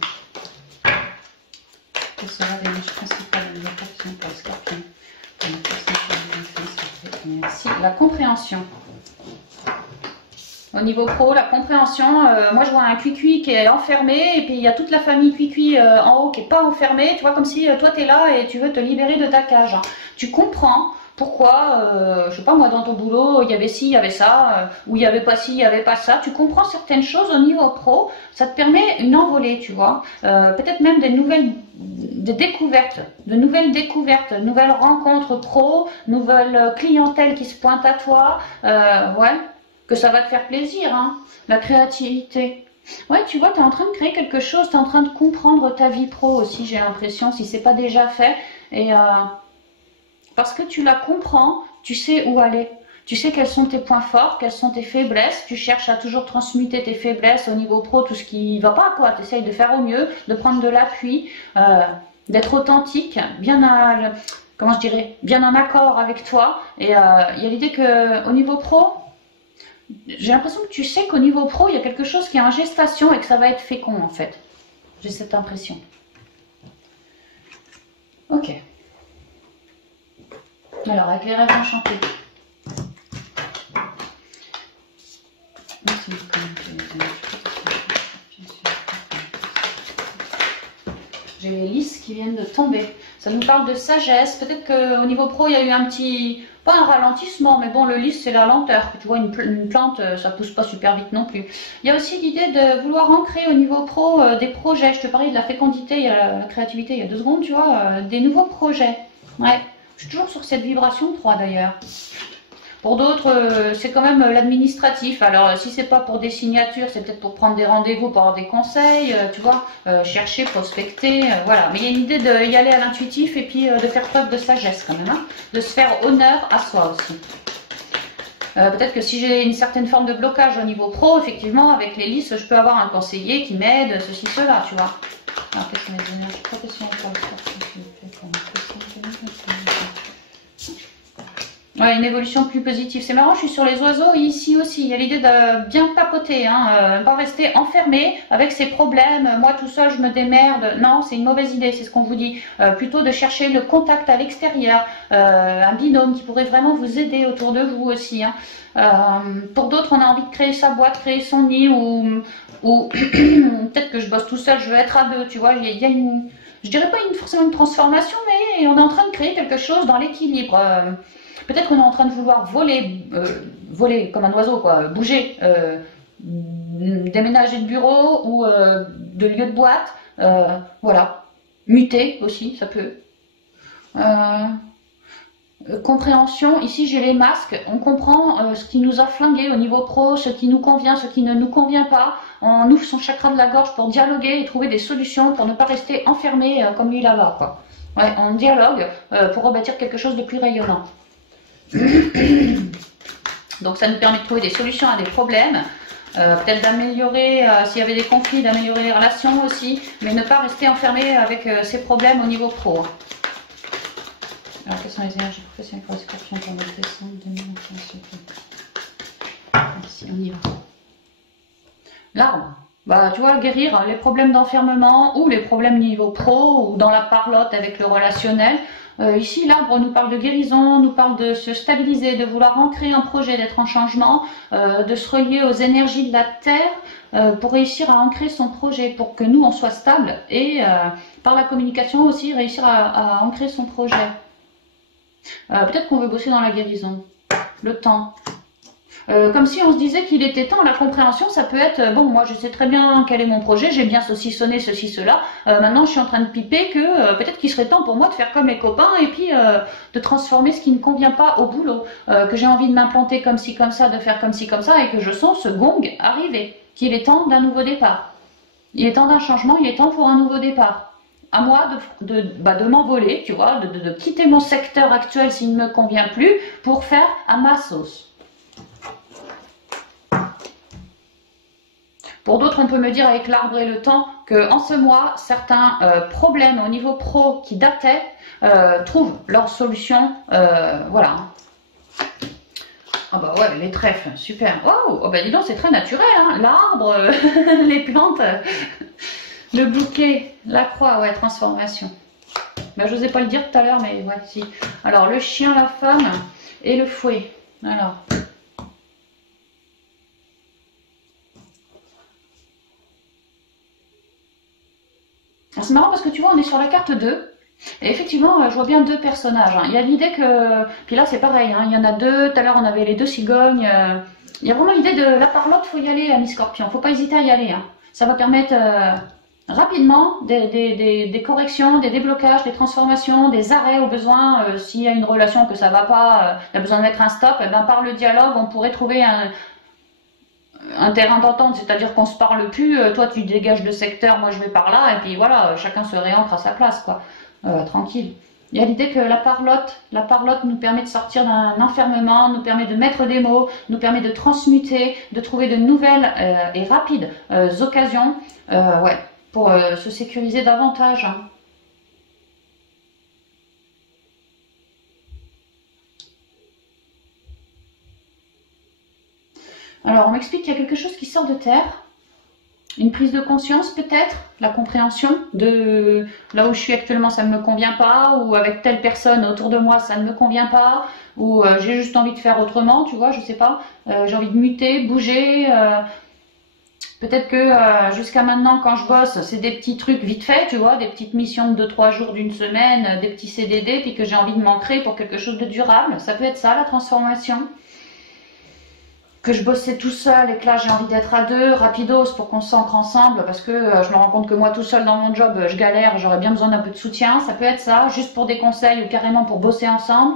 Quelles sera l'énergie principale de l'attraction pour les scorpions? Merci. La compréhension. Au niveau pro, la compréhension, moi je vois un cuicui qui est enfermé et puis il y a toute la famille cuicui en haut qui n'est pas enfermée. Tu vois, comme si toi tu es là et tu veux te libérer de ta cage. Tu comprends pourquoi, je sais pas moi, dans ton boulot, il y avait ci, il y avait ça, ou il n'y avait pas ci, il n'y avait pas ça. Tu comprends certaines choses au niveau pro, ça te permet une envolée, tu vois. Peut-être même des découvertes, de nouvelles rencontres pro, nouvelles clientèles qui se pointent à toi, ouais. Que ça va te faire plaisir, hein, la créativité. Ouais, tu vois, tu es en train de créer quelque chose, tu es en train de comprendre ta vie pro aussi, j'ai l'impression, si c'est pas déjà fait. Et parce que tu la comprends, tu sais où aller. Tu sais quels sont tes points forts, quelles sont tes faiblesses. Tu cherches à toujours transmuter tes faiblesses au niveau pro, tout ce qui va pas, quoi. Tu essayes de faire au mieux, de prendre de l'appui, d'être authentique, bien comment je dirais, bien en accord avec toi. Et il y a l'idée qu'au niveau pro, j'ai l'impression que tu sais qu'au niveau pro, il y a quelque chose qui est en gestation et que ça va être fécond en fait. J'ai cette impression. Ok. Alors, avec les rêves enchantés. J'ai les lys qui viennent de tomber. Ça nous parle de sagesse. Peut-être qu'au niveau pro, il y a eu un petit... Pas un ralentissement, mais bon, le lys, c'est la lenteur. Tu vois, une plante, ça pousse pas super vite non plus. Il y a aussi l'idée de vouloir ancrer au niveau pro des projets. Je te parlais de la fécondité, il y a la créativité il y a 2 secondes, tu vois, des nouveaux projets. Ouais, je suis toujours sur cette vibration 3 d'ailleurs. Pour d'autres, c'est quand même l'administratif. Alors, si c'est pas pour des signatures, c'est peut-être pour prendre des rendez-vous, pour avoir des conseils, tu vois, chercher, prospecter, voilà. Mais il y a une idée d'y aller à l'intuitif et puis de faire preuve de sagesse quand même, hein, de se faire honneur à soi aussi. Peut-être que si j'ai une certaine forme de blocage au niveau pro, effectivement, avec les lys, je peux avoir un conseiller qui m'aide, ceci, cela, tu vois. Alors, quelles sont les énergies professionnelles pour le Ouais, une évolution plus positive. C'est marrant, je suis sur les oiseaux et ici aussi. Il y a l'idée de bien papoter, hein, pas rester enfermé avec ses problèmes. Moi tout seul, je me démerde. Non, c'est une mauvaise idée, c'est ce qu'on vous dit. Plutôt de chercher le contact à l'extérieur, un binôme qui pourrait vraiment vous aider autour de vous aussi. Hein. Pour d'autres, on a envie de créer sa boîte, créer son nid ou peut-être que je bosse tout seul, je veux être à 2, tu vois. Il y a une, je dirais pas forcément une transformation, mais on est en train de créer quelque chose dans l'équilibre. Peut-être qu'on est en train de vouloir voler comme un oiseau, quoi, bouger déménager de bureau ou de lieu de boîte, voilà. Muter aussi, ça peut. Compréhension, ici j'ai les masques, on comprend ce qui nous a flingué au niveau pro, ce qui nous convient, ce qui ne nous convient pas, on ouvre son chakra de la gorge pour dialoguer et trouver des solutions pour ne pas rester enfermé comme lui là-bas, quoi. Ouais, on dialogue pour rebâtir quelque chose de plus rayonnant. Donc ça nous permet de trouver des solutions à des problèmes, peut-être d'améliorer, s'il y avait des conflits, d'améliorer les relations aussi, mais ne pas rester enfermé avec ces problèmes au niveau pro. Alors, quelles sont les énergies professionnelles pour les scorpions pour le décembre 2021? Merci, on y va. L'arbre. Bah, tu vois, guérir les problèmes d'enfermement ou les problèmes niveau pro ou dans la parlotte avec le relationnel. Ici, l'arbre nous parle de guérison, nous parle de se stabiliser, de vouloir ancrer un projet, d'être en changement, de se relier aux énergies de la terre pour réussir à ancrer son projet, pour que nous, on soit stable et par la communication aussi réussir à ancrer son projet. Peut-être qu'on veut bosser dans la guérison, le temps. Comme si on se disait qu'il était temps, la compréhension, ça peut être, bon, moi je sais très bien quel est mon projet, j'ai bien saucissonné ceci, cela, maintenant je suis en train de piper que peut-être qu'il serait temps pour moi de faire comme mes copains et puis de transformer ce qui ne convient pas au boulot, que j'ai envie de m'implanter comme ci, comme ça, de faire comme ci, comme ça, et que je sens ce gong arriver, qu'il est temps d'un nouveau départ. Il est temps d'un changement, il est temps pour un nouveau départ. À moi de m'envoler, tu vois, de quitter mon secteur actuel s'il ne me convient plus pour faire à ma sauce. Pour d'autres, on peut me dire avec l'arbre et le temps qu'en ce mois, certains problèmes au niveau pro qui dataient trouvent leur solution. Voilà. Ah bah ouais, les trèfles, super. Waouh, oh bah dis donc, c'est très naturel, hein. L'arbre, les plantes, le bouquet, la croix, ouais, transformation. Bah, je n'osais pas le dire tout à l'heure, mais ouais, si. Alors, le chien, la femme et le fouet. Alors. C'est marrant parce que tu vois, on est sur la carte 2. Et effectivement, je vois bien deux personnages. Hein. Il y a l'idée que... Puis là, c'est pareil. Hein. Il y en a deux. Tout à l'heure, on avait les deux cigognes. Il y a vraiment l'idée de la parlotte, il faut y aller, ami Scorpion. Il ne faut pas hésiter à y aller. Hein. Ça va permettre rapidement des corrections, des déblocages, des transformations, des arrêts au besoin. S'il y a une relation que ça ne va pas, il y a besoin de mettre un stop, eh ben, par le dialogue, on pourrait trouver un terrain d'entente, c'est-à-dire qu'on se parle plus, toi tu dégages le secteur, moi je vais par là, et puis voilà, chacun se réancre à sa place, quoi. Tranquille. Il y a l'idée que la parlotte nous permet de sortir d'un enfermement, nous permet de mettre des mots, nous permet de transmuter, de trouver de nouvelles et rapides occasions, ouais, pour se sécuriser davantage. Hein. Alors, on m'explique qu'il y a quelque chose qui sort de terre, une prise de conscience peut-être, la compréhension de là où je suis actuellement ça ne me convient pas, ou avec telle personne autour de moi ça ne me convient pas, ou j'ai juste envie de faire autrement, tu vois, je sais pas, j'ai envie de muter, bouger, peut-être que jusqu'à maintenant quand je bosse c'est des petits trucs vite fait, tu vois, des petites missions de 2-3 jours d'une semaine, des petits CDD, puis que j'ai envie de m'ancrer pour quelque chose de durable, ça peut être ça la transformation. Que je bossais tout seul et que là j'ai envie d'être à deux, rapidos pour qu'on s'ancre ensemble parce que je me rends compte que moi tout seul dans mon job je galère, j'aurais bien besoin d'un peu de soutien, ça peut être ça, juste pour des conseils ou carrément pour bosser ensemble.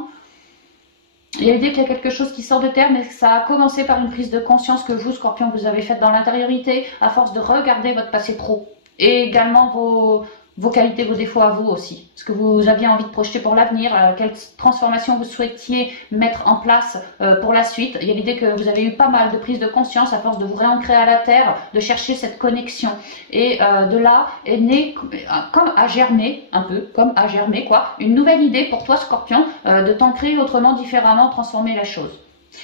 Il y a l'idée qu'il y a quelque chose qui sort de terre mais que ça a commencé par une prise de conscience que vous, Scorpion, vous avez faite dans l'intériorité à force de regarder votre passé pro et également vos qualités, vos défauts à vous aussi. Ce que vous aviez envie de projeter pour l'avenir, quelle transformation vous souhaitiez mettre en place pour la suite. Il y a l'idée que vous avez eu pas mal de prises de conscience à force de vous réancrer à la terre, de chercher cette connexion. Et de là est née, comme à germer, un peu, comme à germer quoi, une nouvelle idée pour toi Scorpion, de t'ancrer autrement, différemment, transformer la chose.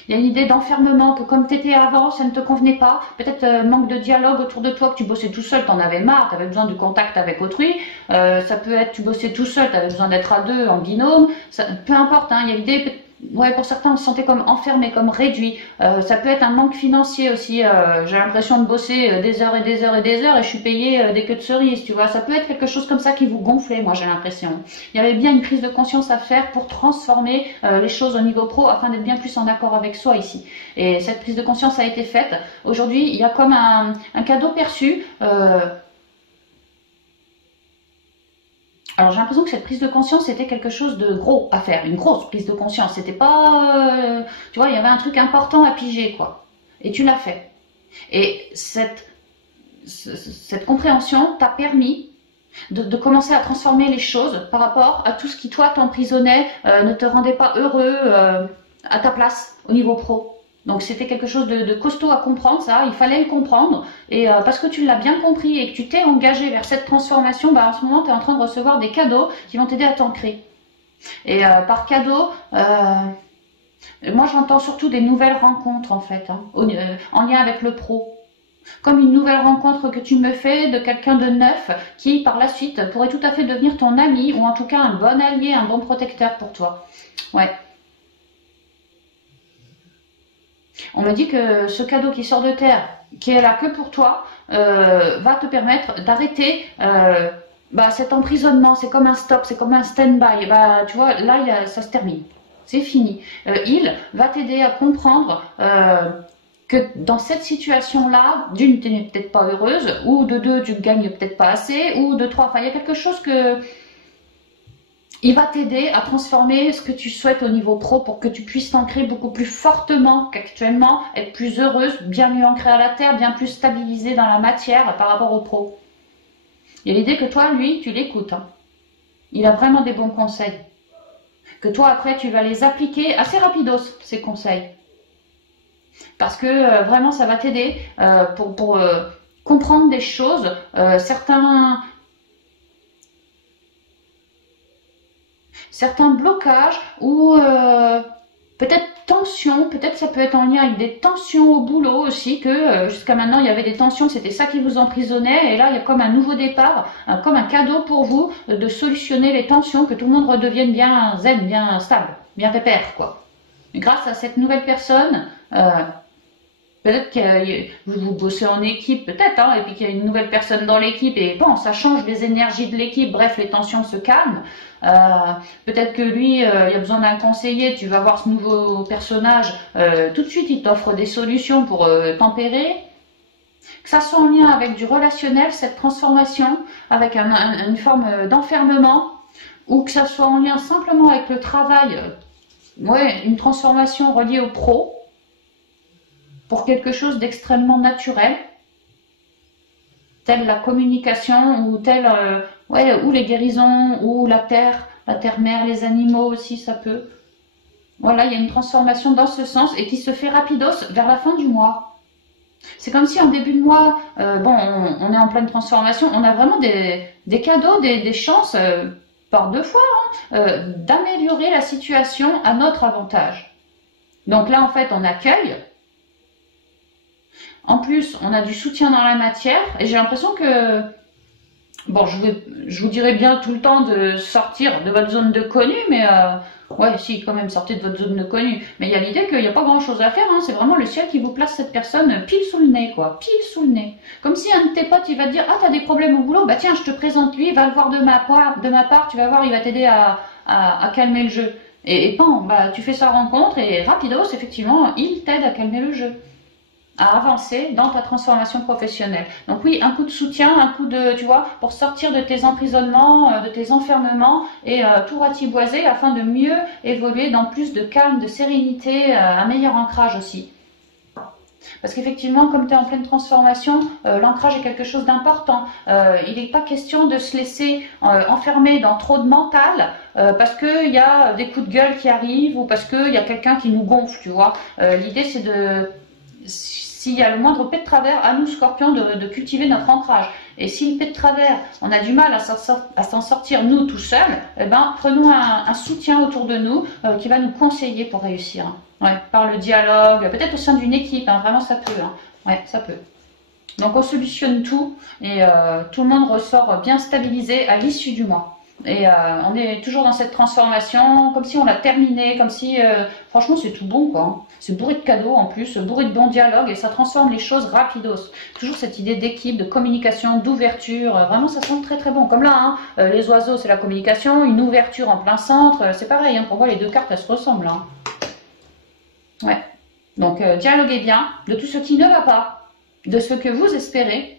Il y a une idée d'enfermement, que comme tu étais avant, ça ne te convenait pas. Peut-être manque de dialogue autour de toi, que tu bossais tout seul, tu en avais marre, tu avais besoin du contact avec autrui. Ça peut être tu bossais tout seul, tu avais besoin d'être à deux, en binôme. Ça, peu importe, hein, il y a l'idée ouais, pour certains, on se sentait comme enfermé, comme réduit. Ça peut être un manque financier aussi. J'ai l'impression de bosser des heures et des heures et des heures et je suis payée des queues de cerises, tu vois. Ça peut être quelque chose comme ça qui vous gonflait, moi j'ai l'impression. Il y avait bien une prise de conscience à faire pour transformer les choses au niveau pro afin d'être bien plus en accord avec soi ici. Et cette prise de conscience a été faite. Aujourd'hui, il y a comme un cadeau perçu. Alors j'ai l'impression que cette prise de conscience c'était quelque chose de gros à faire, une grosse prise de conscience. C'était pas, tu vois, il y avait un truc important à piger quoi. Et tu l'as fait. Et cette compréhension t'a permis de commencer à transformer les choses par rapport à tout ce qui toi t'emprisonnait, ne te rendait pas heureux à ta place au niveau pro. Donc c'était quelque chose de costaud à comprendre, ça, il fallait le comprendre. Et parce que tu l'as bien compris et que tu t'es engagé vers cette transformation, bah, en ce moment tu es en train de recevoir des cadeaux qui vont t'aider à t'ancrer. Et par cadeau, moi j'entends surtout des nouvelles rencontres en fait, hein, en lien avec le pro. Comme une nouvelle rencontre que tu me fais de quelqu'un de neuf qui par la suite pourrait tout à fait devenir ton ami ou en tout cas un bon allié, un bon protecteur pour toi. Ouais. On me dit que ce cadeau qui sort de terre, qui est là que pour toi, va te permettre d'arrêter bah, cet emprisonnement. C'est comme un stop, c'est comme un stand-by. Bah, tu vois, là, ça se termine. C'est fini. Il va t'aider à comprendre que dans cette situation-là, d'une, tu n'es peut-être pas heureuse, ou de deux, tu ne gagnes peut-être pas assez, ou de trois, enfin, il y a quelque chose que... Il va t'aider à transformer ce que tu souhaites au niveau pro pour que tu puisses t'ancrer beaucoup plus fortement qu'actuellement, être plus heureuse, bien mieux ancrée à la terre, bien plus stabilisée dans la matière par rapport au pro. Il y a l'idée que toi, lui, tu l'écoutes. Hein. Il a vraiment des bons conseils. Que toi, après, tu vas les appliquer assez rapidos, ces conseils. Parce que vraiment, ça va t'aider pour comprendre des choses. Certains blocages ou peut-être tensions, peut-être ça peut être en lien avec des tensions au boulot aussi, que jusqu'à maintenant il y avait des tensions, c'était ça qui vous emprisonnait, et là il y a comme un nouveau départ, comme un cadeau pour vous de solutionner les tensions, que tout le monde redevienne bien zen, bien stable, bien pépère quoi. Et grâce à cette nouvelle personne, peut-être que vous bossez en équipe, peut-être, hein, et puis qu'il y a une nouvelle personne dans l'équipe, et bon, ça change les énergies de l'équipe, bref, les tensions se calment. Peut-être que lui, il a besoin d'un conseiller, tu vas voir ce nouveau personnage, tout de suite, il t'offre des solutions pour tempérer. Que ça soit en lien avec du relationnel, cette transformation, avec une forme d'enfermement, ou que ça soit en lien simplement avec le travail, ouais, une transformation reliée au pro, pour quelque chose d'extrêmement naturel, telle la communication ou telle, ouais, ou les guérisons, ou la terre-mère, les animaux aussi, ça peut. Voilà, il y a une transformation dans ce sens et qui se fait rapidos vers la fin du mois. C'est comme si en début de mois, bon, on est en pleine transformation, on a vraiment des cadeaux, des chances, par deux fois, hein, d'améliorer la situation à notre avantage. Donc là, en fait, on accueille. En plus, on a du soutien dans la matière et j'ai l'impression que, bon, je vous dirais bien tout le temps de sortir de votre zone de connu, mais ouais, si, quand même, sortez de votre zone de connu. Mais il y a l'idée qu'il n'y a pas grand-chose à faire, hein, c'est vraiment le ciel qui vous place cette personne pile sous le nez, quoi, pile sous le nez. Comme si un de tes potes, il va te dire, ah, t'as des problèmes au boulot, bah tiens, je te présente lui, va le voir de ma part, tu vas voir, il va t'aider à calmer le jeu. Et bon, bah, tu fais sa rencontre et rapidos, effectivement, il t'aide à calmer le jeu, à avancer dans ta transformation professionnelle. Donc oui, un coup de soutien, un coup de, tu vois, pour sortir de tes emprisonnements, de tes enfermements et tout ratiboiser afin de mieux évoluer dans plus de calme, de sérénité, un meilleur ancrage aussi. Parce qu'effectivement, comme tu es en pleine transformation, l'ancrage est quelque chose d'important. Il n'est pas question de se laisser enfermer dans trop de mental parce qu'il y a des coups de gueule qui arrivent ou parce qu'il y a quelqu'un qui nous gonfle, tu vois. L'idée, c'est de... S'il y a le moindre pet de travers, à nous, Scorpions, de cultiver notre ancrage. Et si le pet de travers, on a du mal à s'en sortir, nous, tout seuls, eh ben, prenons un soutien autour de nous qui va nous conseiller pour réussir. Ouais, par le dialogue, peut-être au sein d'une équipe, hein, vraiment ça peut. Hein. Ouais, ça peut. Donc on solutionne tout et tout le monde ressort bien stabilisé à l'issue du mois. Et on est toujours dans cette transformation, comme si on l'a terminé, comme si, franchement, c'est tout bon, quoi. C'est bourré de cadeaux en plus, bourré de bons dialogues, et ça transforme les choses rapidos. Toujours cette idée d'équipe, de communication, d'ouverture, vraiment ça sent très très bon. Comme là, hein, les oiseaux c'est la communication, une ouverture en plein centre, c'est pareil, hein, pour moi les deux cartes elles se ressemblent. Hein. Ouais. Donc dialoguez bien de tout ce qui ne va pas, de ce que vous espérez.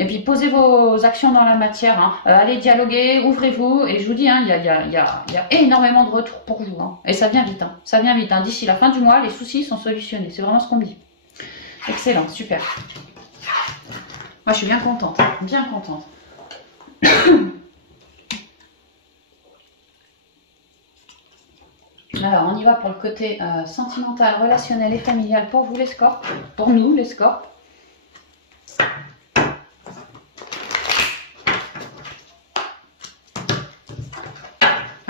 Et puis posez vos actions dans la matière, hein. Allez dialoguer, ouvrez-vous, et je vous dis, hein, il y a énormément de retours pour vous. Hein. Et ça vient vite, hein. Ça vient vite. Hein. D'ici la fin du mois, les soucis sont solutionnés. C'est vraiment ce qu'on me dit. Excellent, super. Moi, je suis bien contente, bien contente. Alors, on y va pour le côté sentimental, relationnel et familial pour vous les Scorpes, pour nous les Scorpes.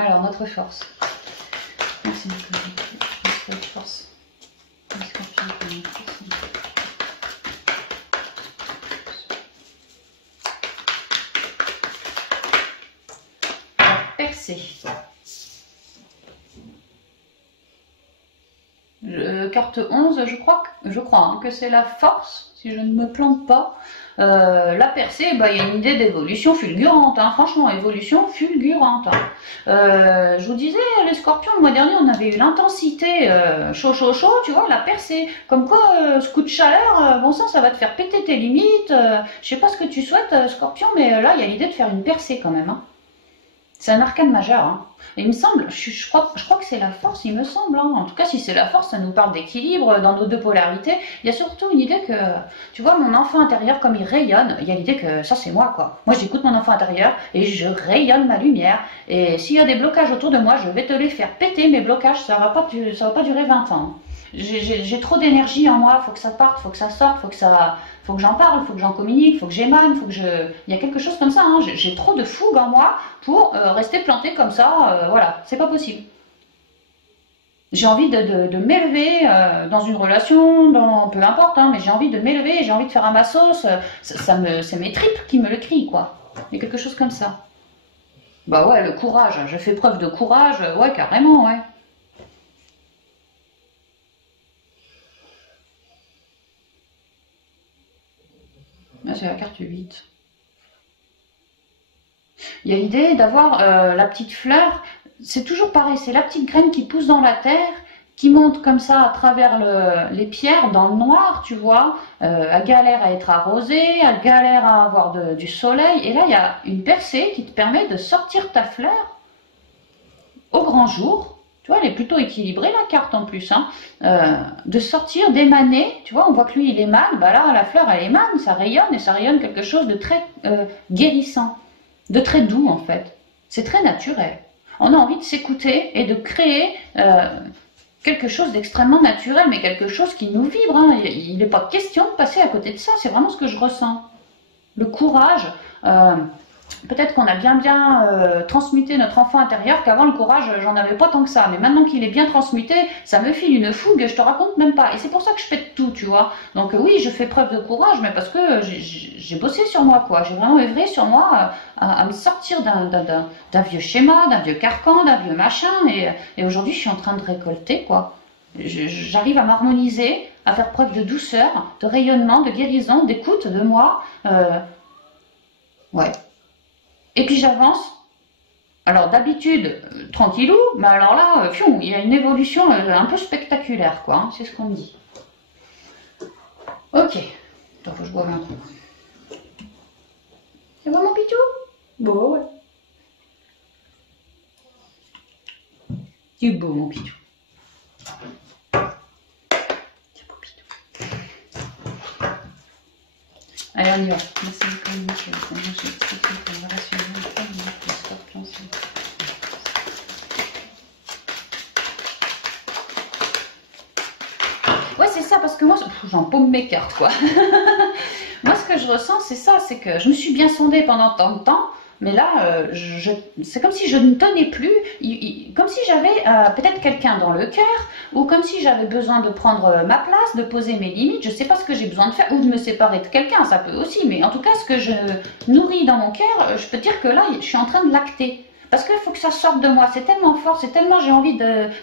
Alors, notre force. Merci notre force. Percer. Carte 11, je crois hein, que c'est la force, si je ne me plante pas. La percée, bah, il y a une idée d'évolution fulgurante, hein, franchement, évolution fulgurante. Hein. Je vous disais, les scorpions, le mois dernier, on avait eu l'intensité chaud, tu vois, la percée. Comme quoi, ce coup de chaleur, bon sang, ça va te faire péter tes limites. Je sais pas ce que tu souhaites, scorpion, mais là, il y a l'idée de faire une percée quand même. Hein. C'est un arcane majeur. Hein. Et il me semble, je crois que c'est la force, il me semble. Hein. En tout cas, si c'est la force, ça nous parle d'équilibre dans nos deux polarités. Il y a surtout une idée que, tu vois, mon enfant intérieur, comme il rayonne, il y a l'idée que ça, c'est moi, quoi. Moi, j'écoute mon enfant intérieur et je rayonne ma lumière. Et s'il y a des blocages autour de moi, je vais te les faire péter, mes blocages. Ça va pas durer 20 ans. J'ai trop d'énergie en moi, faut que ça parte, faut que ça sorte, faut que j'en parle, faut que j'en communique, faut que j'émane, il y a quelque chose comme ça, hein. J'ai trop de fougue en moi pour rester planté comme ça, voilà, c'est pas possible. J'ai envie de m'élever dans une relation, peu importe, hein, mais j'ai envie de m'élever, j'ai envie de faire à ma sauce, c'est mes tripes qui me le crient, quoi. Il y a quelque chose comme ça. Bah ouais, le courage, je fais preuve de courage, ouais, carrément, ouais. C'est la carte 8. Il y a l'idée d'avoir la petite fleur, c'est toujours pareil, c'est la petite graine qui pousse dans la terre, qui monte comme ça à travers les pierres dans le noir, tu vois. Elle galère à être arrosée, elle galère à avoir du soleil, et là il y a une percée qui te permet de sortir ta fleur au grand jour. Tu vois, elle est plutôt équilibrée la carte en plus, hein. De sortir, d'émaner, tu vois, on voit que lui il émane, bah là la fleur elle émane, ça rayonne et ça rayonne quelque chose de très guérissant, de très doux en fait. C'est très naturel. On a envie de s'écouter et de créer quelque chose d'extrêmement naturel, mais quelque chose qui nous vibre. Hein. Il n'est pas question de passer à côté de ça, c'est vraiment ce que je ressens. Le courage. Peut-être qu'on a bien transmuté notre enfant intérieur, qu'avant le courage, j'en avais pas tant que ça. Mais maintenant qu'il est bien transmuté, ça me file une fougue, je te raconte même pas. Et c'est pour ça que je pète tout, tu vois. Donc oui, je fais preuve de courage, mais parce que j'ai bossé sur moi, quoi. J'ai vraiment œuvré sur moi à me sortir d'un vieux schéma, d'un vieux carcan, d'un vieux machin. Et aujourd'hui, je suis en train de récolter, quoi. J'arrive à m'harmoniser, à faire preuve de douceur, de rayonnement, de guérison, d'écoute de moi. Ouais. Et puis j'avance. Alors d'habitude, tranquillou, mais alors là, fion, il y a une évolution un peu spectaculaire, quoi. Hein, c'est ce qu'on me dit. Ok. Attends, faut que je boive un truc. C'est bon mon pitou? Bon, ouais. C'est beau mon pitou. C'est beau pitou. Allez, on y va. Merci ouais, c'est ça, parce que moi, j'en paume mes cartes, quoi. Moi, ce que je ressens, c'est ça, c'est que je me suis bien sondée pendant tant de temps. Mais là, c'est comme si je ne tenais plus, comme si j'avais peut-être quelqu'un dans le cœur, ou comme si j'avais besoin de prendre ma place, de poser mes limites. Je ne sais pas ce que j'ai besoin de faire, ou de me séparer de quelqu'un, ça peut aussi. Mais en tout cas, ce que je nourris dans mon cœur, je peux dire que là, je suis en train de l'acter. Parce qu'il faut que ça sorte de moi. C'est tellement fort, c'est tellement j'ai envie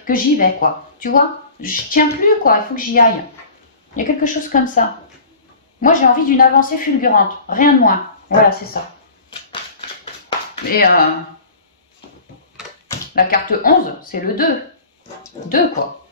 que j'y vais, quoi. Tu vois? Je tiens plus, quoi. Il faut que j'y aille. Il y a quelque chose comme ça. Moi, j'ai envie d'une avancée fulgurante. Rien de moins. Voilà, c'est ça. Et la carte 11, c'est le 2. 2, quoi.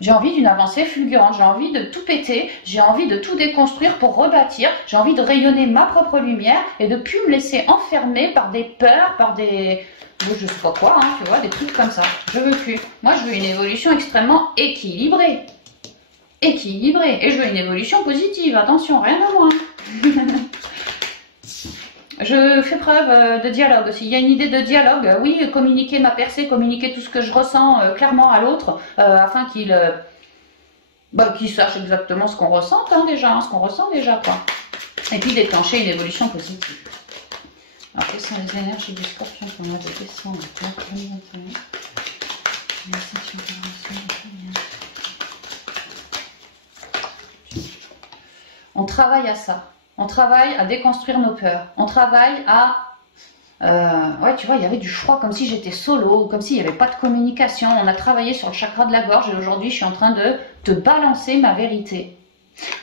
J'ai envie d'une avancée fulgurante. J'ai envie de tout péter. J'ai envie de tout déconstruire pour rebâtir. J'ai envie de rayonner ma propre lumière et de plus me laisser enfermer par des peurs, par des... je sais pas quoi, hein, tu vois, des trucs comme ça. Je veux plus. Moi, je veux une évolution extrêmement équilibrée. Équilibrée. Et je veux une évolution positive. Attention, rien à moins. Je fais preuve de dialogue aussi. Il y a une idée de dialogue. Oui, communiquer ma percée, communiquer tout ce que je ressens clairement à l'autre, afin qu'il sache exactement ce qu'on ressent déjà, hein, ce qu'on ressent déjà, quoi. Et puis déclencher une évolution positive. Alors, quelles sont les énergies du scorpion pour le mois de décembre? On travaille à ça. On travaille à déconstruire nos peurs. On travaille à... ouais, tu vois, il y avait du froid, comme si j'étais solo, comme s'il n'y avait pas de communication. On a travaillé sur le chakra de la gorge et aujourd'hui, je suis en train de te balancer ma vérité.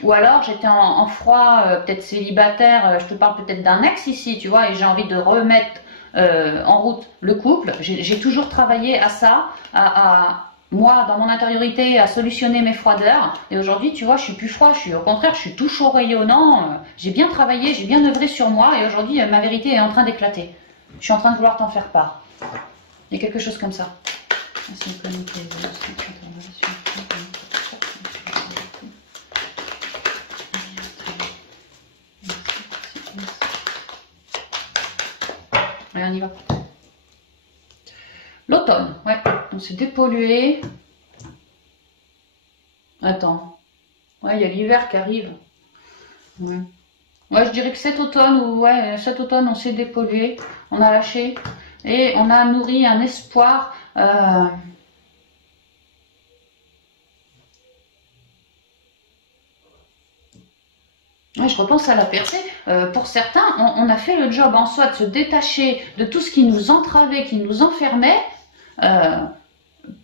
Ou alors, j'étais en froid, peut-être célibataire, je te parle peut-être d'un ex ici, tu vois, et j'ai envie de remettre en route le couple. J'ai toujours travaillé à ça, moi, dans mon intériorité, à solutionner mes froideurs. Et aujourd'hui, tu vois, je suis plus froid, au contraire, je suis tout chaud rayonnant. J'ai bien travaillé, j'ai bien œuvré sur moi. Et aujourd'hui, ma vérité est en train d'éclater. Je suis en train de vouloir t'en faire part. Il y a quelque chose comme ça. Allez, on y va. L'automne, ouais. Donc c'est dépollué. Attends. Ouais, il y a l'hiver qui arrive. Ouais. Ouais, je dirais que cet automne, on s'est dépollué. On a lâché. Et on a nourri un espoir. Ouais, je repense à la percée. Pour certains, on a fait le job en soi de se détacher de tout ce qui nous entravait, qui nous enfermait,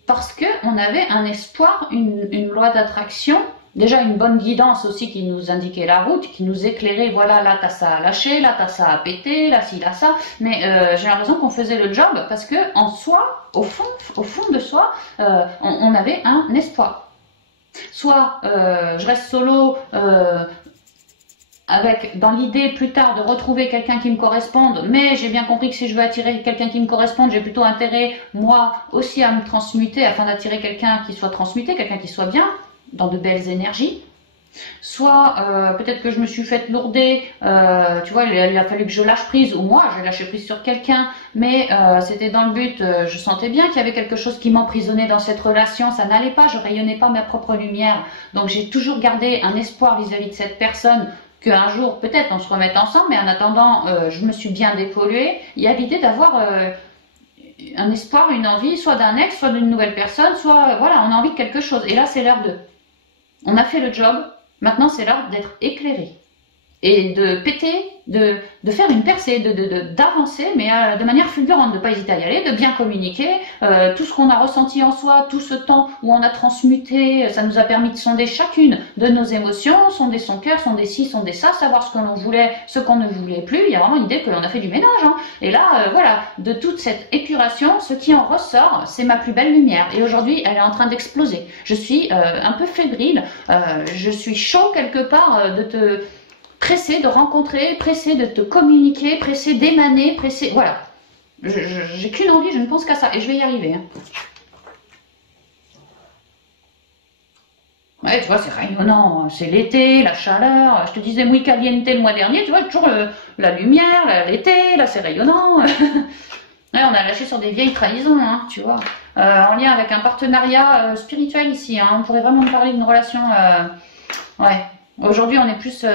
parce qu'on avait un espoir, une loi d'attraction, déjà une bonne guidance aussi qui nous indiquait la route, qui nous éclairait, voilà, là t'as ça à lâcher, là t'as ça à péter, là ci, là ça. Mais j'ai l'impression qu'on faisait le job parce que en soi, au fond de soi, on avait un espoir. Soit je reste solo, avec dans l'idée plus tard de retrouver quelqu'un qui me corresponde, mais j'ai bien compris que si je veux attirer quelqu'un qui me corresponde, j'ai plutôt intérêt moi aussi à me transmuter afin d'attirer quelqu'un qui soit transmuté, quelqu'un qui soit bien, dans de belles énergies. Soit peut-être que je me suis faite lourder, tu vois, il a fallu que je lâche prise, ou moi j'ai lâché prise sur quelqu'un, mais c'était dans le but, je sentais bien qu'il y avait quelque chose qui m'emprisonnait dans cette relation, ça n'allait pas, je rayonnais pas ma propre lumière, donc j'ai toujours gardé un espoir vis-à-vis de cette personne, qu'un jour peut-être on se remette ensemble, mais en attendant je me suis bien dépolluée. Il y a l'idée d'avoir un espoir, une envie, soit d'un ex, soit d'une nouvelle personne, soit voilà, on a envie de quelque chose, et là c'est l'heure de... On a fait le job, maintenant c'est l'heure d'être éclairé. Et de péter, de faire une percée, d'avancer, mais de manière fulgurante, de ne pas hésiter à y aller, de bien communiquer. Tout ce qu'on a ressenti en soi, tout ce temps où on a transmuté, ça nous a permis de sonder chacune de nos émotions, sonder son cœur, sonder ci, sonder ça, savoir ce que l'on voulait, ce qu'on ne voulait plus. Il y a vraiment l'idée que l'on a fait du ménage. Hein. Et là, voilà, de toute cette épuration, ce qui en ressort, c'est ma plus belle lumière. Et aujourd'hui, elle est en train d'exploser. Je suis un peu fébrile, je suis chaud quelque part de te... pressé de rencontrer, pressé de te communiquer, pressé d'émaner, pressé... Voilà. J'ai qu'une envie, je ne pense qu'à ça. Et je vais y arriver. Hein. Ouais, tu vois, c'est rayonnant. C'est l'été, la chaleur. Je te disais muy caliente le mois dernier. Tu vois, toujours la lumière, l'été, là, c'est rayonnant. Ouais, on a lâché sur des vieilles trahisons, hein, tu vois. En lien avec un partenariat spirituel ici. Hein. On pourrait vraiment parler d'une relation... ouais. Aujourd'hui, on est plus...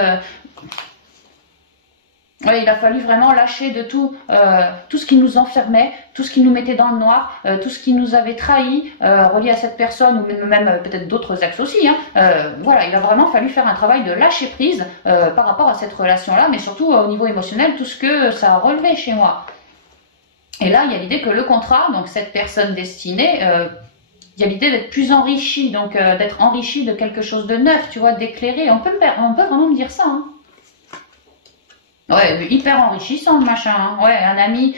Ouais, il a fallu vraiment lâcher de tout ce qui nous enfermait, tout ce qui nous mettait dans le noir, tout ce qui nous avait trahis, relié à cette personne, ou même peut-être d'autres axes aussi. Hein. Voilà, il a vraiment fallu faire un travail de lâcher prise par rapport à cette relation-là, mais surtout au niveau émotionnel, tout ce que ça a relevé chez moi. Et là, il y a l'idée que le contrat, donc cette personne destinée, il y a l'idée d'être plus enrichi, donc d'être enrichi de quelque chose de neuf, tu vois, d'éclairer. On peut vraiment me dire ça. Hein. Ouais, hyper enrichissant le machin. Hein. Ouais, un ami,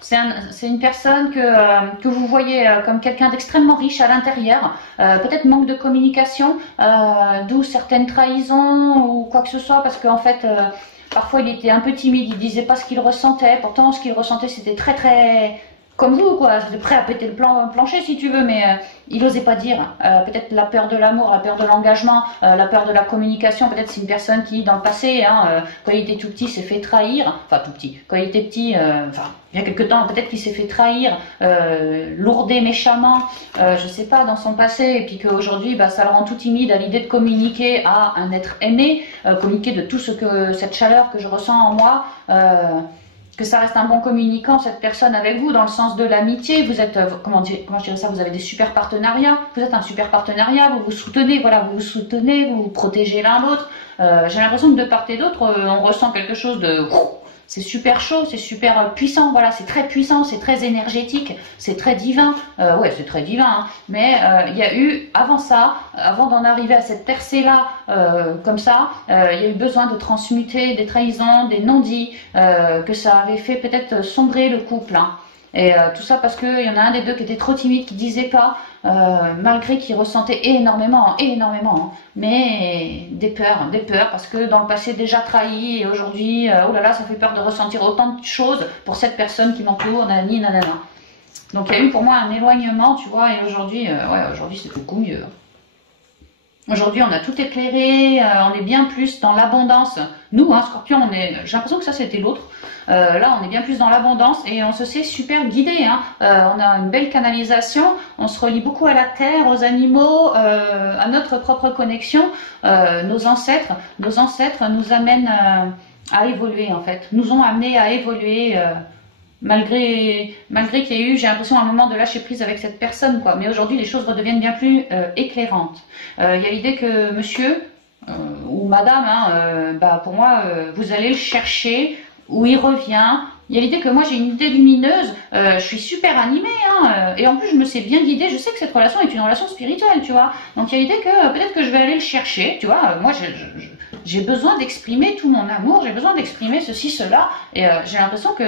c'est une personne que vous voyez comme quelqu'un d'extrêmement riche à l'intérieur. Peut-être manque de communication, d'où certaines trahisons ou quoi que ce soit, parce qu'en fait, parfois il était un peu timide, il disait pas ce qu'il ressentait. Pourtant, ce qu'il ressentait, c'était très très comme vous, quoi. C'était prêt à péter le plancher si tu veux, mais il n'osait pas dire. Peut-être la peur de l'amour, la peur de l'engagement, la peur de la communication. Peut-être c'est une personne qui, dans le passé, hein, quand il était tout petit, s'est fait trahir. Enfin, tout petit. Quand il était petit, enfin, il y a quelque temps, peut-être qu'il s'est fait trahir, lourder méchamment, je sais pas, dans son passé. Et puis qu'aujourd'hui, bah, ça le rend tout timide à l'idée de communiquer à un être aimé, communiquer de tout ce que, cette chaleur que je ressens en moi. Que ça reste un bon communicant, cette personne avec vous, dans le sens de l'amitié. Vous êtes, comment je dirais ça, vous avez des super partenariats, vous êtes un super partenariat, vous vous soutenez, voilà, vous vous soutenez, vous vous protégez l'un l'autre. J'ai l'impression que de part et d'autre, on ressent quelque chose de... C'est super chaud, c'est super puissant, voilà, c'est très puissant, c'est très énergétique, c'est très divin. Ouais, c'est très divin, hein. Mais il y a eu, avant ça, avant d'en arriver à cette percée-là, comme ça, il y a eu besoin de transmuter des trahisons, des non-dits, que ça avait fait peut-être sombrer le couple. Hein. Et tout ça parce qu'il y en a un des deux qui était trop timide, qui disait pas, malgré qu'il ressentait énormément, hein, mais des peurs, parce que dans le passé déjà trahi, et aujourd'hui, oh là là, ça fait peur de ressentir autant de choses pour cette personne qui m'entoure, nanani, nanana. Donc il y a eu pour moi un éloignement, tu vois, et aujourd'hui, ouais, aujourd'hui c'est beaucoup mieux. Aujourd'hui, on a tout éclairé, on est bien plus dans l'abondance. Nous, hein, Scorpion, j'ai l'impression que ça c'était l'autre. Là, on est bien plus dans l'abondance et on se sait super guidé. Hein. On a une belle canalisation, on se relie beaucoup à la terre, aux animaux, à notre propre connexion. Nos ancêtres nous amènent à évoluer en fait, nous ont amenés à évoluer. Malgré qu'il y ait eu, j'ai l'impression, un moment de lâcher prise avec cette personne, quoi. Mais aujourd'hui, les choses redeviennent bien plus éclairantes. Il y a l'idée que monsieur ou madame, hein, bah, pour moi, vous allez le chercher, où il revient. Il y a l'idée que moi, j'ai une idée lumineuse, je suis super animée, hein, et en plus, je me sais bien guider. Je sais que cette relation est une relation spirituelle, tu vois. Donc, il y a l'idée que peut-être que je vais aller le chercher, tu vois. Moi, j'ai besoin d'exprimer tout mon amour, j'ai besoin d'exprimer ceci, cela, et j'ai l'impression que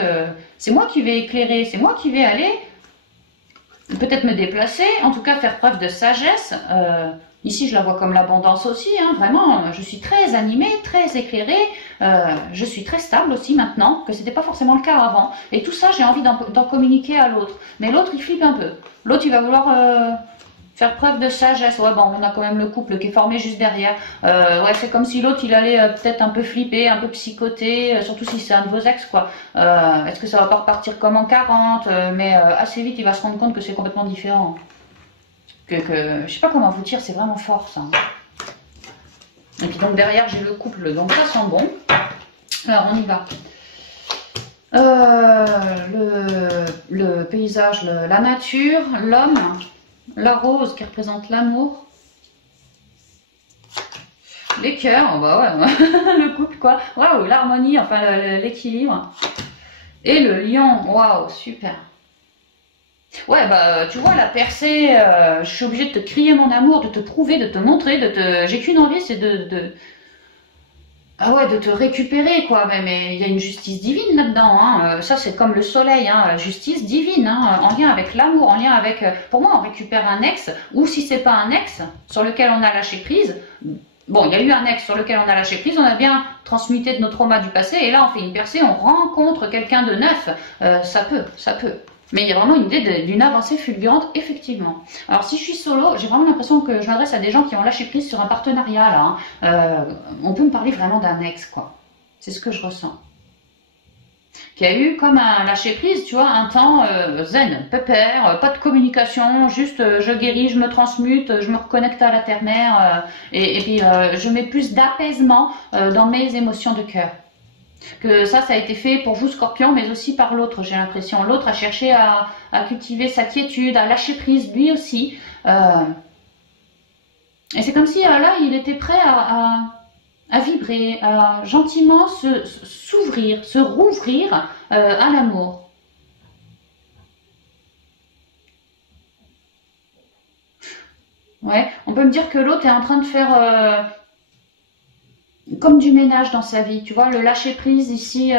c'est moi qui vais éclairer, c'est moi qui vais aller peut-être me déplacer, en tout cas faire preuve de sagesse. Ici, je la vois comme l'abondance aussi, hein, vraiment, je suis très animée, très éclairée, je suis très stable aussi maintenant, que ce n'était pas forcément le cas avant. Et tout ça, j'ai envie d'en communiquer à l'autre. Mais l'autre, il flippe un peu. L'autre, il va vouloir... faire preuve de sagesse. Ouais, bon, on a quand même le couple qui est formé juste derrière. Ouais, c'est comme si l'autre, il allait peut-être un peu flipper, un peu psychoter, surtout si c'est un de vos ex, quoi. Est-ce que ça va pas repartir comme en 40 mais assez vite, il va se rendre compte que c'est complètement différent. Je sais pas comment vous dire, c'est vraiment fort, ça. Et puis donc, derrière, j'ai le couple, donc ça sent bon. Alors, on y va. Le paysage, la nature, l'homme... La rose qui représente l'amour. Les cœurs, bah ouais, le couple quoi. Waouh, l'harmonie, enfin l'équilibre. Et le lion, waouh, super. Ouais, bah tu vois, la percée, je suis obligée de te crier mon amour, de te prouver, de te montrer, j'ai qu'une envie, c'est ah ouais, de te récupérer, quoi. Mais il y a une justice divine là-dedans. Hein. Ça, c'est comme le soleil, hein. Justice divine, hein, en lien avec l'amour, en lien avec... Pour moi, on récupère un ex, ou si c'est pas un ex sur lequel on a lâché prise... Bon, il y a eu un ex sur lequel on a lâché prise, on a bien transmuté de nos traumas du passé, et là, on fait une percée, on rencontre quelqu'un de neuf. Ça peut. Mais il y a vraiment une idée d'une avancée fulgurante, effectivement. Alors, si je suis solo, j'ai vraiment l'impression que je m'adresse à des gens qui ont lâché prise sur un partenariat, là. Hein. On peut me parler vraiment d'un ex, quoi. C'est ce que je ressens. Qu'il y a eu comme un lâcher prise, tu vois, un temps zen, pépère, pas de communication, juste je guéris, je me transmute, je me reconnecte à la terre-mère, et puis je mets plus d'apaisement dans mes émotions de cœur. Que ça a été fait pour vous, Scorpion, mais aussi par l'autre, j'ai l'impression. L'autre a cherché à cultiver sa quiétude, à lâcher prise, lui aussi. Et c'est comme si là, il était prêt à vibrer, à gentiment s'ouvrir, se rouvrir à l'amour. Ouais, on peut me dire que l'autre est en train de faire comme du ménage dans sa vie, tu vois, le lâcher prise ici,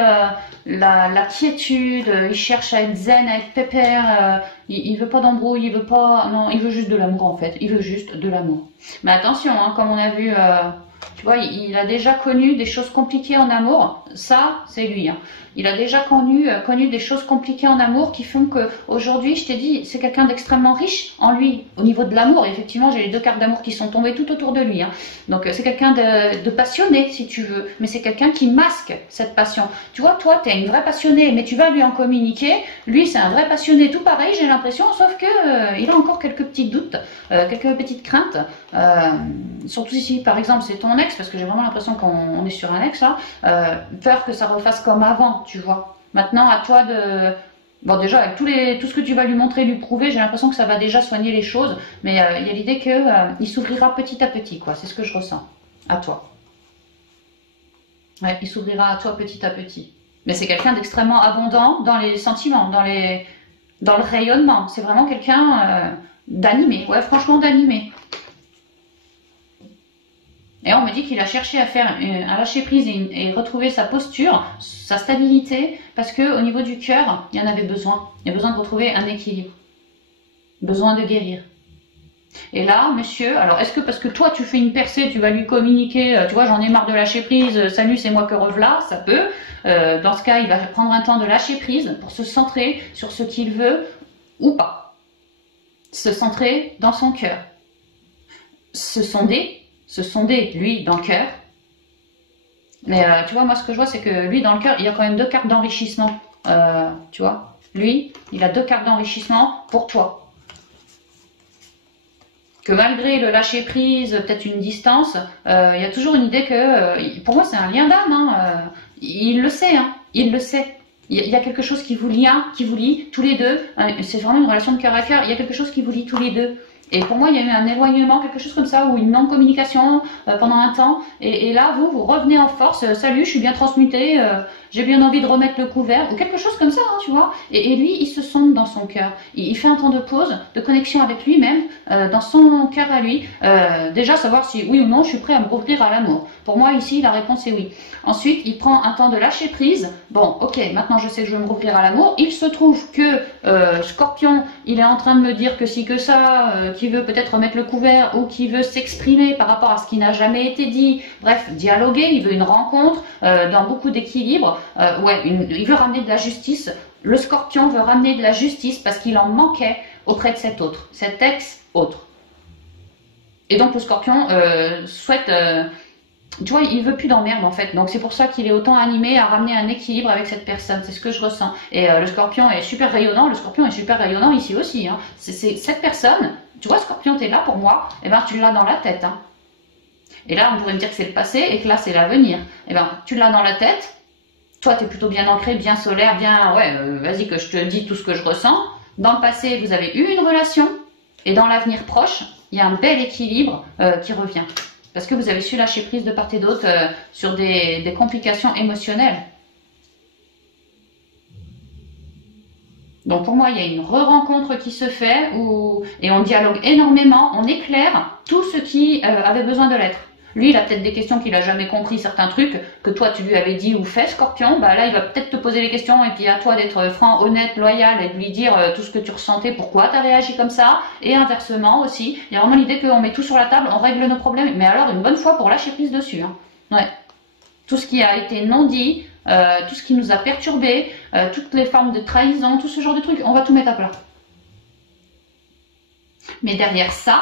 la quiétude, il cherche à être zen, à être pépère, il veut pas d'embrouille, il veut pas, non, il veut juste de l'amour en fait, il veut juste de l'amour. Mais attention, hein, comme on a vu, tu vois, il a déjà connu des choses compliquées en amour, ça c'est lui, hein. Il a déjà connu des choses compliquées en amour qui font que aujourd'hui, je t'ai dit, c'est quelqu'un d'extrêmement riche en lui, au niveau de l'amour. Effectivement, j'ai les 2 cartes d'amour qui sont tombées tout autour de lui, hein. Donc c'est quelqu'un de passionné, si tu veux, mais c'est quelqu'un qui masque cette passion. Tu vois, toi, tu es une vraie passionnée, mais tu vas lui en communiquer. Lui, c'est un vrai passionné, tout pareil, j'ai l'impression, sauf que il a encore quelques petits doutes, quelques petites craintes. Surtout si, par exemple, c'est ton ex, parce que j'ai vraiment l'impression qu'on est sur un ex, là, peur que ça refasse comme avant. Tu vois. Maintenant, à toi de... Bon, déjà, avec tout ce que tu vas lui montrer, lui prouver, j'ai l'impression que ça va déjà soigner les choses. Mais il y a l'idée qu'il s'ouvrira petit à petit, quoi. C'est ce que je ressens. À toi. Ouais, il s'ouvrira à toi petit à petit. Mais c'est quelqu'un d'extrêmement abondant dans les sentiments, dans le rayonnement. C'est vraiment quelqu'un d'animé. Ouais, franchement, d'animé. Et on me dit qu'il a cherché à lâcher prise et retrouver sa posture, sa stabilité, parce que au niveau du cœur, il y en avait besoin. Il y a besoin de retrouver un équilibre. Besoin de guérir. Et là, monsieur, alors est-ce que parce que toi tu fais une percée, tu vas lui communiquer, tu vois, j'en ai marre de lâcher prise, salut, c'est moi que revelà, ça peut. Dans ce cas, il va prendre un temps de lâcher prise pour se centrer sur ce qu'il veut ou pas. Se centrer dans son cœur. Se sonder, lui, dans le cœur. Mais tu vois, moi, ce que je vois, c'est que lui, dans le cœur, il y a quand même 2 cartes d'enrichissement. Tu vois, lui, il a 2 cartes d'enrichissement pour toi. Que malgré le lâcher prise, peut-être une distance, il y a toujours une idée que, pour moi, c'est un lien d'âme. Hein, il le sait, hein, il le sait. Il y a quelque chose qui vous lie tous les deux. C'est vraiment une relation de cœur à cœur. Il y a quelque chose qui vous lie tous les deux. Et pour moi, il y a eu un éloignement, quelque chose comme ça, ou une non-communication pendant un temps. Et là, vous revenez en force. Salut, je suis bien transmutée. J'ai bien envie de remettre le couvert. Ou quelque chose comme ça, hein, tu vois. Et lui, il se sonde dans son cœur. Il fait un temps de pause, de connexion avec lui-même, dans son cœur à lui. Déjà, savoir si oui ou non, je suis prêt à me rouvrir à l'amour. Pour moi, ici, la réponse est oui. Ensuite, il prend un temps de lâcher prise. Bon, ok, maintenant je sais que je vais me rouvrir à l'amour. Il se trouve que Scorpion, il est en train de me dire que si que ça, qui veut peut-être remettre le couvert ou qui veut s'exprimer par rapport à ce qui n'a jamais été dit. Bref, dialoguer, il veut une rencontre dans beaucoup d'équilibre. Il veut ramener de la justice. Le Scorpion veut ramener de la justice parce qu'il en manquait auprès de cet autre, cet ex-autre. Et donc le Scorpion souhaite... tu vois, il veut plus d'emmerde en fait. Donc c'est pour ça qu'il est autant animé à ramener un équilibre avec cette personne. C'est ce que je ressens. Et le Scorpion est super rayonnant. Le Scorpion est super rayonnant ici aussi. Hein. C'est cette personne. Tu vois, Scorpion, t'es là pour moi. Et ben tu l'as dans la tête. Hein. Et là, on pourrait me dire que c'est le passé et que là, c'est l'avenir. Et ben tu l'as dans la tête. Toi, t'es plutôt bien ancré, bien solaire, bien... Ouais, vas-y que je te dis tout ce que je ressens. Dans le passé, vous avez eu une relation. Et dans l'avenir proche, il y a un bel équilibre qui revient. Parce que vous avez su lâcher prise de part et d'autre sur des complications émotionnelles. Donc pour moi, il y a une re-rencontre qui se fait et on dialogue énormément, on éclaire tout ce qui avait besoin de l'être. Lui, il a peut-être des questions qu'il n'a jamais compris, certains trucs que toi, tu lui avais dit ou fait, Scorpion. Bah là, il va peut-être te poser les questions et puis à toi d'être franc, honnête, loyal et de lui dire tout ce que tu ressentais, pourquoi tu as réagi comme ça. Et inversement aussi, il y a vraiment l'idée qu'on met tout sur la table, on règle nos problèmes, mais alors une bonne fois pour lâcher prise dessus. Hein. Ouais. Tout ce qui a été non dit, tout ce qui nous a perturbés, toutes les formes de trahison, tout ce genre de trucs, on va tout mettre à plat. Mais derrière ça,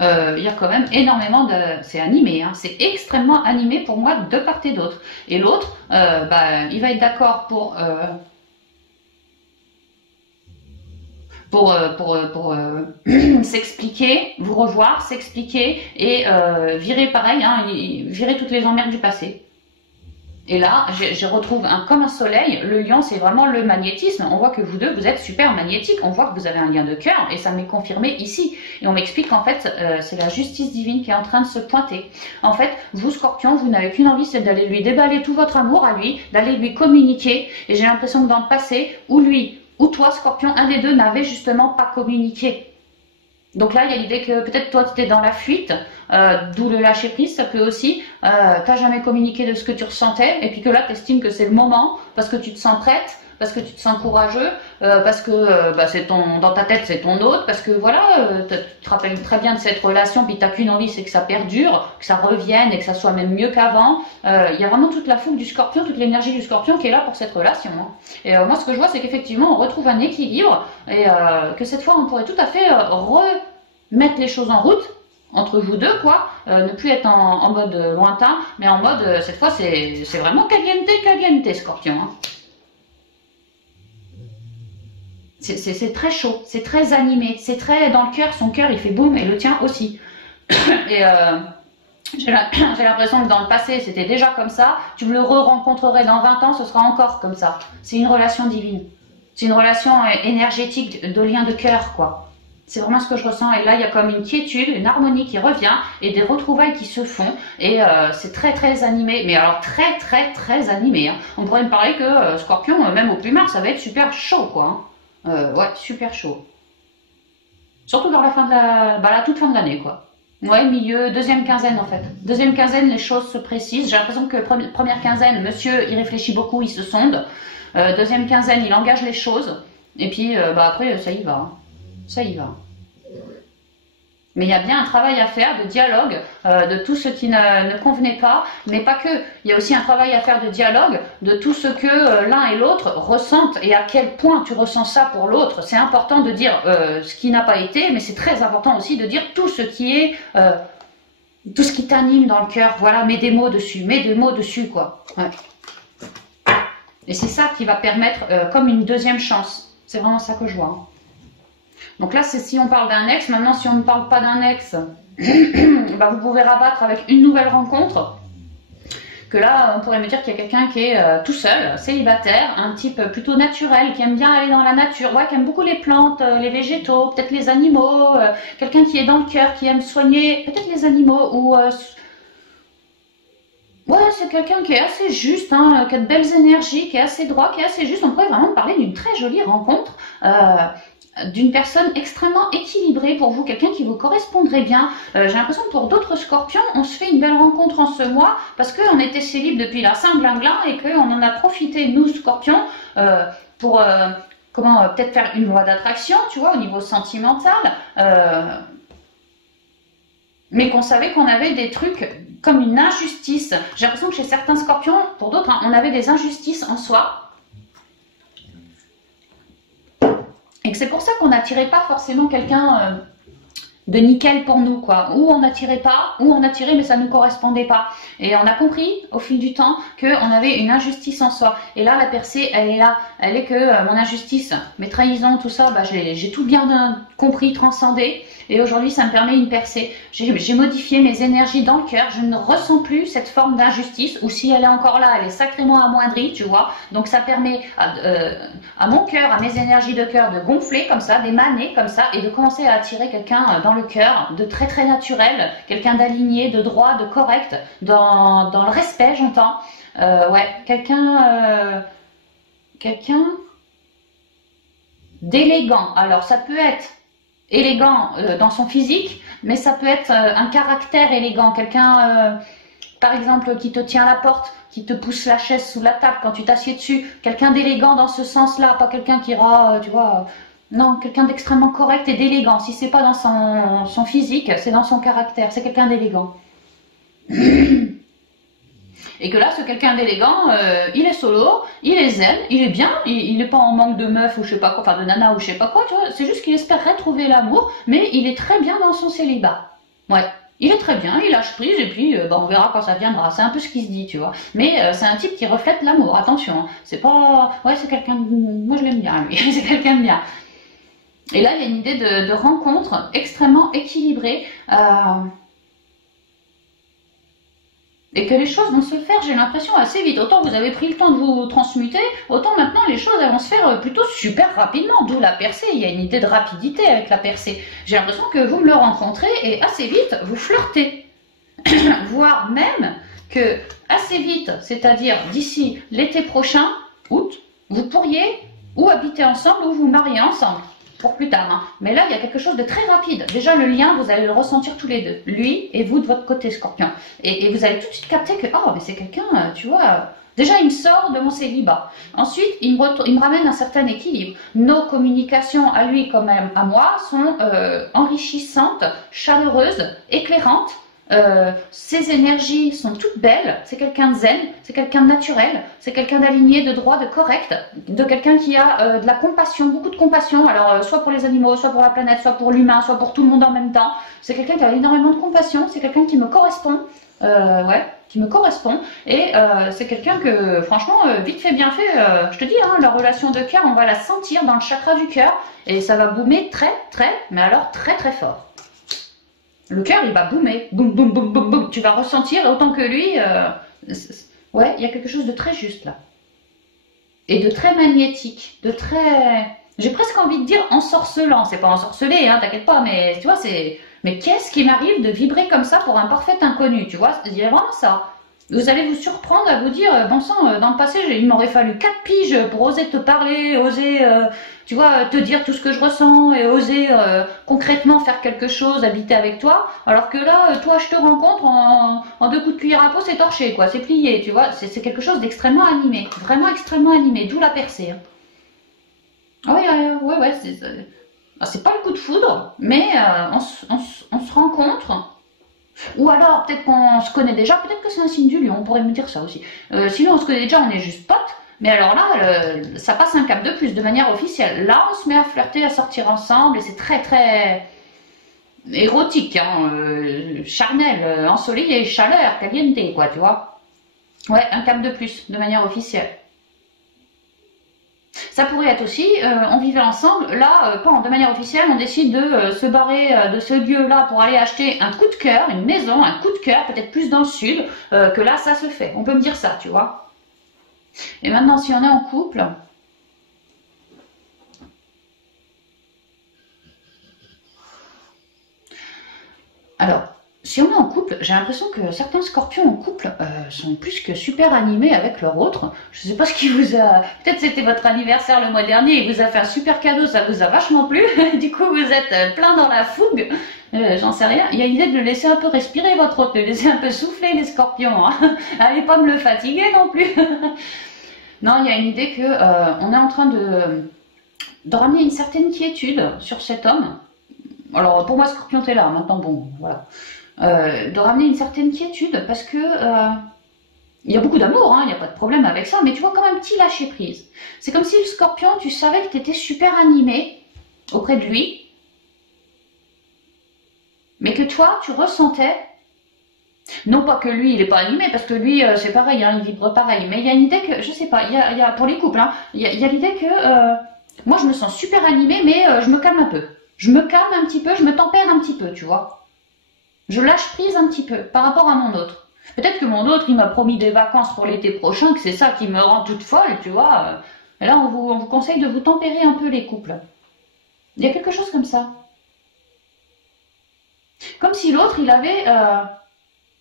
il y a quand même énormément de... C'est animé, hein, c'est extrêmement animé pour moi de part et d'autre. Et l'autre, il va être d'accord pour s'expliquer, vous revoir, s'expliquer et virer pareil, hein, virer toutes les emmerdes du passé. Et là, je retrouve comme un soleil. Le lion, c'est vraiment le magnétisme. On voit que vous deux, vous êtes super magnétiques. On voit que vous avez un lien de cœur et ça m'est confirmé ici. Et on m'explique qu'en fait, c'est la justice divine qui est en train de se pointer. En fait, vous, Scorpion, vous n'avez qu'une envie, c'est d'aller lui déballer tout votre amour à lui, d'aller lui communiquer. Et j'ai l'impression que dans le passé, ou lui, ou toi, Scorpion, un des deux n'avait justement pas communiqué. Donc là, il y a l'idée que peut-être toi, tu étais dans la fuite, d'où le lâcher prise, ça peut aussi, tu n'as jamais communiqué de ce que tu ressentais, et puis que là, tu estimes que c'est le moment, parce que tu te sens prête, parce que tu te sens courageux, parce que c'est dans ta tête, c'est ton autre, parce que voilà, tu te rappelles très bien de cette relation, puis tu n'as qu'une envie, c'est que ça perdure, que ça revienne, et que ça soit même mieux qu'avant. Il y a vraiment toute la fougue du Scorpion, toute l'énergie du Scorpion qui est là pour cette relation. Hein. Et moi, ce que je vois, c'est qu'effectivement, on retrouve un équilibre, et que cette fois, on pourrait tout à fait remettre les choses en route, entre vous deux, quoi, ne plus être en mode lointain, mais en mode, cette fois, c'est vraiment caliente, Scorpion. Hein. C'est très chaud, c'est très animé, c'est très dans le cœur, son cœur il fait boum et le tien aussi. Et j'ai l'impression que dans le passé c'était déjà comme ça, tu me le re-rencontrerais dans 20 ans, ce sera encore comme ça. C'est une relation divine, c'est une relation énergétique de lien de cœur, quoi. C'est vraiment ce que je ressens et là il y a comme une quiétude, une harmonie qui revient et des retrouvailles qui se font et c'est très animé, mais alors très animé. Hein. On pourrait me parler que Scorpion, même au plus mars, ça va être super chaud, quoi. Hein. Ouais, super chaud. Surtout vers la fin de la toute fin de l'année, quoi. Ouais, milieu, deuxième quinzaine en fait. Deuxième quinzaine, les choses se précisent. J'ai l'impression que première quinzaine, monsieur, il réfléchit beaucoup, il se sonde. Deuxième quinzaine, il engage les choses. Et puis, après, ça y va. Hein. Ça y va. Mais il y a bien un travail à faire de dialogue, de tout ce qui ne convenait pas, mais pas que. Il y a aussi un travail à faire de dialogue de tout ce que l'un et l'autre ressentent et à quel point tu ressens ça pour l'autre. C'est important de dire ce qui n'a pas été, mais c'est très important aussi de dire tout ce qui est, tout ce qui t'anime dans le cœur. Voilà, mets des mots dessus, quoi. Ouais. Et c'est ça qui va permettre comme une deuxième chance. C'est vraiment ça que je vois. Hein. Donc là, c'est si on parle d'un ex. Maintenant, si on ne parle pas d'un ex, vous pouvez rabattre avec une nouvelle rencontre. Que là, on pourrait me dire qu'il y a quelqu'un qui est tout seul, célibataire, un type plutôt naturel, qui aime bien aller dans la nature, ouais, qui aime beaucoup les plantes, les végétaux, peut-être les animaux, quelqu'un qui est dans le cœur, qui aime soigner peut-être les animaux, ou... ouais, c'est quelqu'un qui est assez juste, hein, qui a de belles énergies, qui est assez droit, qui est assez juste. On pourrait vraiment parler d'une très jolie rencontre. D'une personne extrêmement équilibrée pour vous, quelqu'un qui vous correspondrait bien. J'ai l'impression que pour d'autres Scorpions, on se fait une belle rencontre en ce mois parce qu'on était célib depuis la Saint-Glinglin et qu'on en a profité, nous Scorpions, pour peut-être faire une loi d'attraction, tu vois, au niveau sentimental, mais qu'on savait qu'on avait des trucs comme une injustice. J'ai l'impression que chez certains Scorpions, pour d'autres, hein, on avait des injustices en soi. Et que c'est pour ça qu'on n'attirait pas forcément quelqu'un de nickel pour nous, quoi. Ou on n'attirait pas, ou on attirait mais ça ne nous correspondait pas. Et on a compris au fil du temps qu'on avait une injustice en soi. Et là, la percée, elle est là. Elle est que mon injustice, mes trahisons, tout ça, j'ai tout bien compris, transcendé. Et aujourd'hui, ça me permet une percée. J'ai modifié mes énergies dans le cœur. Je ne ressens plus cette forme d'injustice. Ou si elle est encore là, elle est sacrément amoindrie, tu vois. Donc ça permet à mon cœur, à mes énergies de cœur de gonfler comme ça, d'émaner comme ça, et de commencer à attirer quelqu'un dans le cœur, de très naturel, quelqu'un d'aligné, de droit, de correct, dans le respect, j'entends. Ouais, quelqu'un d'élégant. Alors ça peut être élégant dans son physique, mais ça peut être un caractère élégant, quelqu'un par exemple qui te tient à la porte, qui te pousse la chaise sous la table quand tu t'assieds dessus, quelqu'un d'élégant dans ce sens-là, pas quelqu'un qui ira, tu vois, non, quelqu'un d'extrêmement correct et d'élégant. Si c'est pas dans son physique, c'est dans son caractère, c'est quelqu'un d'élégant. Et que là, ce quelqu'un d'élégant, il est solo, il est zen, il est bien, il n'est pas en manque de meuf ou je sais pas quoi, enfin de nana ou je sais pas quoi, tu vois. C'est juste qu'il espérerait trouver l'amour, mais il est très bien dans son célibat. Ouais, il est très bien, il lâche prise et puis on verra quand ça viendra. C'est un peu ce qui se dit, tu vois. Mais c'est un type qui reflète l'amour, attention. Hein. C'est pas... Ouais, c'est quelqu'un... Moi, je l'aime bien, lui. C'est quelqu'un de bien. Et là, il y a une idée de rencontre extrêmement équilibrée. Et que les choses vont se faire, j'ai l'impression, assez vite. Autant vous avez pris le temps de vous transmuter, autant maintenant les choses elles vont se faire plutôt super rapidement. D'où la percée, il y a une idée de rapidité avec la percée. J'ai l'impression que vous me le rencontrez et assez vite, vous flirtez. Voire même que assez vite, c'est-à-dire d'ici l'été prochain, août, vous pourriez ou habiter ensemble ou vous marier ensemble. Pour plus tard, hein. Mais là, il y a quelque chose de très rapide. Déjà, le lien, vous allez le ressentir tous les deux. Lui et vous de votre côté, Scorpion. Et vous allez tout de suite capter que, oh, mais c'est quelqu'un, tu vois... Déjà, il me sort de mon célibat. Ensuite, il me ramène un certain équilibre. Nos communications, à lui comme à moi, sont enrichissantes, chaleureuses, éclairantes. Ses énergies sont toutes belles, c'est quelqu'un de zen, c'est quelqu'un de naturel, c'est quelqu'un d'aligné, de droit, de correct, de quelqu'un qui a de la compassion, beaucoup de compassion, alors soit pour les animaux, soit pour la planète, soit pour l'humain, soit pour tout le monde en même temps. C'est quelqu'un qui a énormément de compassion, c'est quelqu'un qui me correspond, qui me correspond, et c'est quelqu'un que franchement, vite fait, bien fait, je te dis, hein, leur relation de cœur, on va la sentir dans le chakra du cœur, et ça va boomer mais alors très fort. Le cœur, il va boomer. Boum, boum, boum, boum, boum. Tu vas ressentir autant que lui. Ouais, il y a quelque chose de très juste là. Et de très magnétique. De très... J'ai presque envie de dire ensorcelant. C'est pas ensorcelé, hein, t'inquiète pas. Mais tu vois, c'est... Mais qu'est-ce qui m'arrive de vibrer comme ça pour un parfait inconnu? Tu vois, il y a vraiment ça. Vous allez vous surprendre à vous dire, bon sang, dans le passé, il m'aurait fallu 4 piges pour oser te parler, oser, tu vois, te dire tout ce que je ressens et oser concrètement faire quelque chose, habiter avec toi. Alors que là, toi, je te rencontre en 2 coups de cuillère à peau, c'est torché, quoi, c'est plié, tu vois. C'est quelque chose d'extrêmement animé, vraiment extrêmement animé, d'où la percée. Hein. Ouais, c'est pas le coup de foudre, mais on se rencontre. Ou alors, peut-être qu'on se connaît déjà, peut-être que c'est un signe du lion, on pourrait me dire ça aussi. Sinon, on se connaît déjà, on est juste potes, mais alors là, ça passe un cap de plus, de manière officielle. Là, on se met à flirter, à sortir ensemble, et c'est très érotique, hein, charnel, ensoleillé, chaleur, caliente, quoi, tu vois. Ouais, un cap de plus, de manière officielle. Ça pourrait être aussi, on vivait ensemble, là, de manière officielle, on décide de se barrer de ce lieu-là pour aller acheter un coup de cœur, une maison, un coup de cœur, peut-être plus dans le sud, que là, ça se fait. On peut me dire ça, tu vois. Et maintenant, si on est en couple... Alors, si on est en couple, j'ai l'impression que certains scorpions en couple sont plus que super animés avec leur autre. Je ne sais pas ce qui vous a... Peut-être c'était votre anniversaire le mois dernier, il vous a fait un super cadeau, ça vous a vachement plu. Du coup, vous êtes plein dans la fougue. J'en sais rien. Il y a l'idée de le laisser un peu respirer votre autre, de le laisser un peu souffler les scorpions. Hein. Allez pas me le fatiguer non plus. Non, il y a une idée que on est en train de ramener une certaine quiétude sur cet homme. Alors pour moi, Scorpion, t'es là. Maintenant, bon, voilà. De ramener une certaine quiétude parce que il y a beaucoup d'amour, hein, il n'y a pas de problème avec ça, mais tu vois comme un petit lâcher prise. C'est comme si le Scorpion, tu savais que tu étais super animé auprès de lui, mais que toi, tu ressentais, non pas que lui, il n'est pas animé, parce que lui, c'est pareil, hein, il vibre pareil, mais il y a une idée que, je sais pas, il y a pour les couples, hein, il y a l'idée que moi, je me sens super animée, mais je me calme un peu. Je me calme un petit peu, je me tempère un petit peu, tu vois. Je lâche prise un petit peu par rapport à mon autre. Peut-être que mon autre, il m'a promis des vacances pour l'été prochain, que c'est ça qui me rend toute folle, tu vois. Et là, on vous conseille de vous tempérer un peu les couples. Il y a quelque chose comme ça. Comme si l'autre, il avait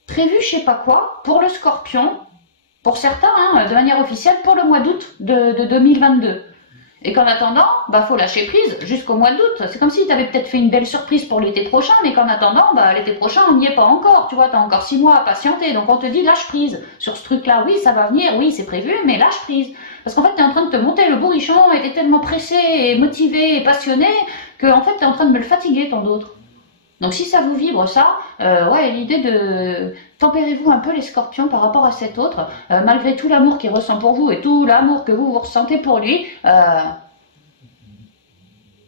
prévu je sais pas quoi pour le Scorpion, pour certains, hein, de manière officielle, pour le mois d'août de 2022. Et qu'en attendant, bah faut lâcher prise jusqu'au mois d'août. C'est comme si tu avais peut-être fait une belle surprise pour l'été prochain, mais qu'en attendant, bah l'été prochain, on n'y est pas encore. Tu vois, tu as encore 6 mois à patienter. Donc on te dit lâche prise. Sur ce truc-là, oui, ça va venir, oui, c'est prévu, mais lâche prise. Parce qu'en fait, tu es en train de te monter le bourrichon et tu es tellement pressé et motivé et passionné qu'en fait, tu es en train de me le fatiguer, ton autre. Donc si ça vous vibre ça, ouais, l'idée de tempérez-vous un peu les scorpions par rapport à cet autre, malgré tout l'amour qu'il ressent pour vous et tout l'amour que vous ressentez pour lui,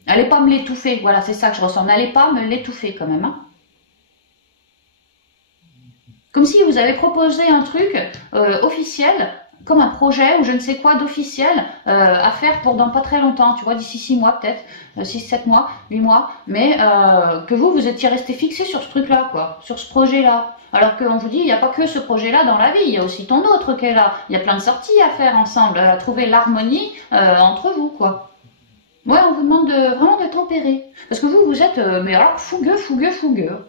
n'allez pas me l'étouffer, voilà, c'est ça que je ressens, n'allez pas me l'étouffer quand même. Hein. Comme si vous avez proposé un truc officiel comme un projet ou je ne sais quoi d'officiel à faire pour dans pas très longtemps, tu vois, d'ici 6 mois peut-être, 6, 7 mois, 8 mois, mais que vous étiez resté fixé sur ce truc-là, quoi, sur ce projet-là. Alors qu'on vous dit, il n'y a pas que ce projet-là dans la vie, il y a aussi ton autre qui est là. Il y a plein de sorties à faire ensemble, à trouver l'harmonie entre vous, quoi. Ouais, on vous demande vraiment de tempérer. Parce que vous êtes, mais alors, fougueux, fougueux, fougueux.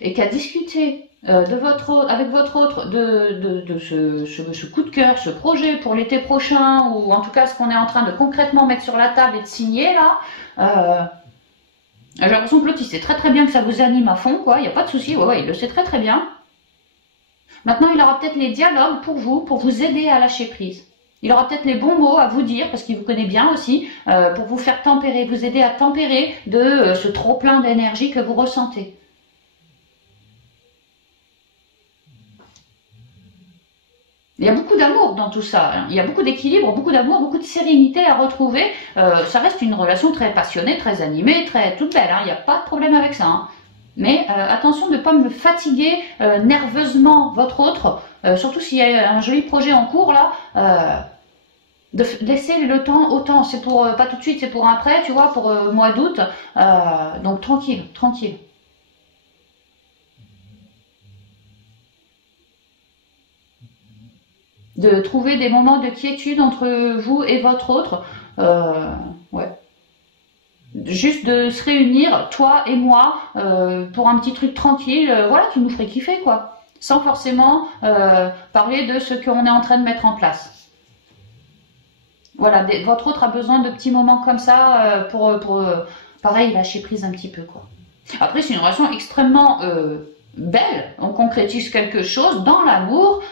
Et qu'à discuter avec votre autre de ce coup de cœur, ce projet pour l'été prochain, ou en tout cas ce qu'on est en train de concrètement mettre sur la table et de signer là, j'ai l'impression que l'autre il sait très très bien que ça vous anime à fond, quoi, il n'y a pas de souci, ouais, il le sait très très bien. Maintenant il aura peut-être les dialogues pour vous aider à lâcher prise. Il aura peut-être les bons mots à vous dire, parce qu'il vous connaît bien aussi, pour vous faire tempérer, vous aider à tempérer de ce trop plein d'énergie que vous ressentez. Il y a beaucoup d'amour dans tout ça, hein. Il y a beaucoup d'équilibre, beaucoup d'amour, beaucoup de sérénité à retrouver. Ça reste une relation très passionnée, très animée, très toute belle, hein. Il n'y a pas de problème avec ça, hein. Mais attention de ne pas me fatiguer nerveusement votre autre, surtout s'il y a un joli projet en cours là, de laisser le temps au temps. C'est pour pas tout de suite, c'est pour après, tu vois, pour mois d'août. Donc tranquille, tranquille. De trouver des moments de quiétude entre vous et votre autre. Ouais. Juste de se réunir, toi et moi, pour un petit truc tranquille, voilà, qui nous ferait kiffer, quoi. Sans forcément parler de ce qu'on est en train de mettre en place. Voilà, votre autre a besoin de petits moments comme ça pour pareil, lâcher prise un petit peu, quoi. Après, c'est une relation extrêmement belle, on concrétise quelque chose dans l'amour.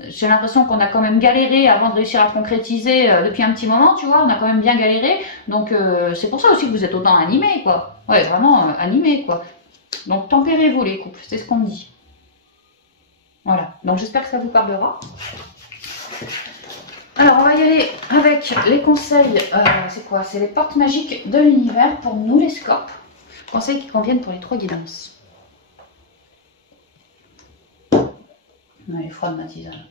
J'ai l'impression qu'on a quand même galéré avant de réussir à concrétiser depuis un petit moment, tu vois, on a quand même bien galéré. Donc c'est pour ça aussi que vous êtes autant animés, quoi. Ouais, vraiment animés, quoi. Donc tempérez-vous les couples, c'est ce qu'on dit. Voilà, donc j'espère que ça vous parlera. Alors on va y aller avec les conseils, c'est quoi? C'est les portes magiques de l'univers pour nous les scorpes. Conseils qui conviennent pour les 3 guidances. Elle est froide ma tisane.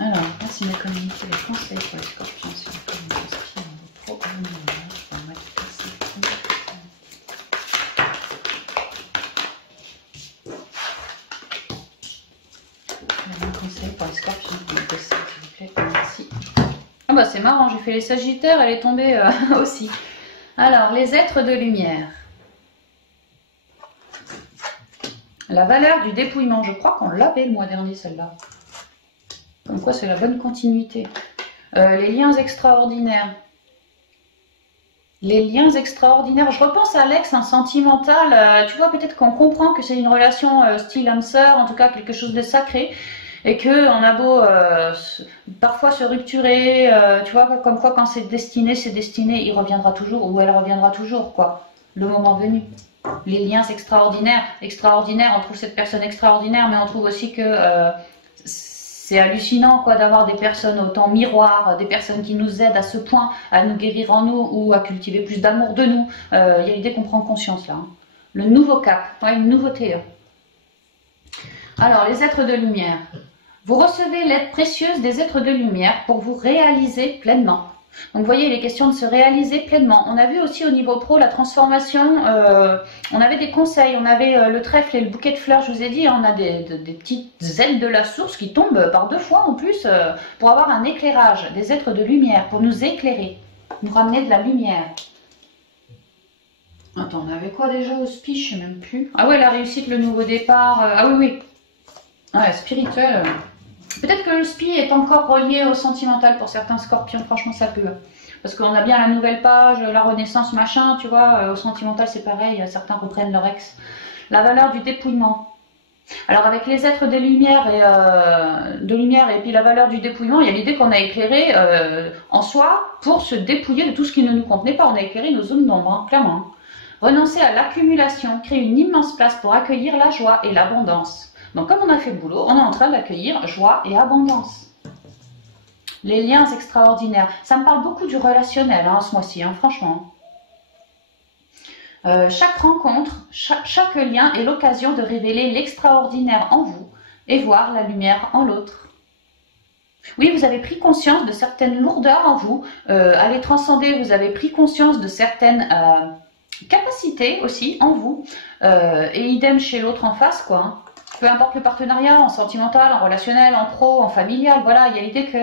Alors, merci de communiquer les conseils pour les scorpions sur la communication de vos un conseil pour les scorpions pour les s'il vous plaît, merci. Ah bah c'est marrant, j'ai fait les sagittaires, elle est tombée aussi. Alors, les êtres de lumière. La valeur du dépouillement, je crois qu'on l'avait le mois dernier celle-là. Comme quoi c'est la bonne continuité. Les liens extraordinaires. Les liens extraordinaires. Je repense à Alex, un sentimental. Tu vois, peut-être qu'on comprend que c'est une relation style âme sœur, en tout cas quelque chose de sacré. Et qu'on a beau parfois se rupturer, tu vois, comme quoi quand c'est destiné, il reviendra toujours, ou elle reviendra toujours, quoi, le moment venu. Les liens extraordinaires, on trouve cette personne extraordinaire, mais on trouve aussi que c'est hallucinant, quoi, d'avoir des personnes autant miroirs, des personnes qui nous aident à ce point à nous guérir en nous ou à cultiver plus d'amour de nous. Il y a l'idée qu'on prend conscience là, hein. Le nouveau cap, ouais, une nouveauté. Alors, les êtres de lumière. Vous recevez l'aide précieuse des êtres de lumière pour vous réaliser pleinement. Donc vous voyez, il est question de se réaliser pleinement. On a vu aussi au niveau pro la transformation, on avait des conseils, on avait le trèfle et le bouquet de fleurs, je vous ai dit, on a des petites ailes de la source qui tombent par 2 fois en plus pour avoir un éclairage, des êtres de lumière, pour nous éclairer, nous ramener de la lumière. Attends, on avait quoi déjà au spi, je sais même plus. Ah ouais, la réussite, le nouveau départ, ah oui, oui. Ouais, spirituel. Peut-être que le spi est encore relié au sentimental pour certains scorpions, franchement ça peut. Parce qu'on a bien la nouvelle page, la renaissance, machin, tu vois, au sentimental c'est pareil, certains reprennent leur ex. La valeur du dépouillement. Alors avec les êtres des lumières et puis la valeur du dépouillement, il y a l'idée qu'on a éclairé en soi pour se dépouiller de tout ce qui ne nous contenait pas. On a éclairé nos zones d'ombre, hein, clairement. Renoncer à l'accumulation, créer une immense place pour accueillir la joie et l'abondance. Donc comme on a fait le boulot, on est en train d'accueillir joie et abondance. Les liens extraordinaires. Ça me parle beaucoup du relationnel hein, ce mois-ci, hein, franchement. Chaque rencontre, chaque lien est l'occasion de révéler l'extraordinaire en vous et voir la lumière en l'autre. Oui, vous avez pris conscience de certaines lourdeurs en vous, à les transcender, vous avez pris conscience de certaines capacités aussi en vous, et idem chez l'autre en face, quoi. Hein. Peu importe le partenariat, en sentimental, en relationnel, en pro, en familial, voilà, il y a l'idée que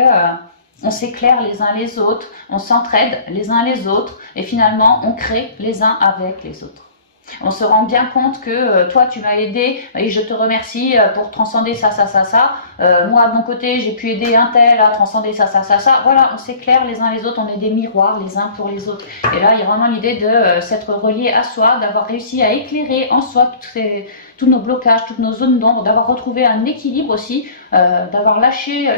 on s'éclaire les uns les autres, on s'entraide les uns les autres, et finalement, on crée les uns avec les autres. On se rend bien compte que toi tu m'as aidé et je te remercie pour transcender ça. Moi de mon côté j'ai pu aider un tel à transcender ça. Voilà, on s'éclaire les uns les autres, on est des miroirs les uns pour les autres. Et là il y a vraiment l'idée de s'être relié à soi, d'avoir réussi à éclairer en soi tous nos blocages, toutes nos zones d'ombre, d'avoir retrouvé un équilibre aussi, d'avoir lâché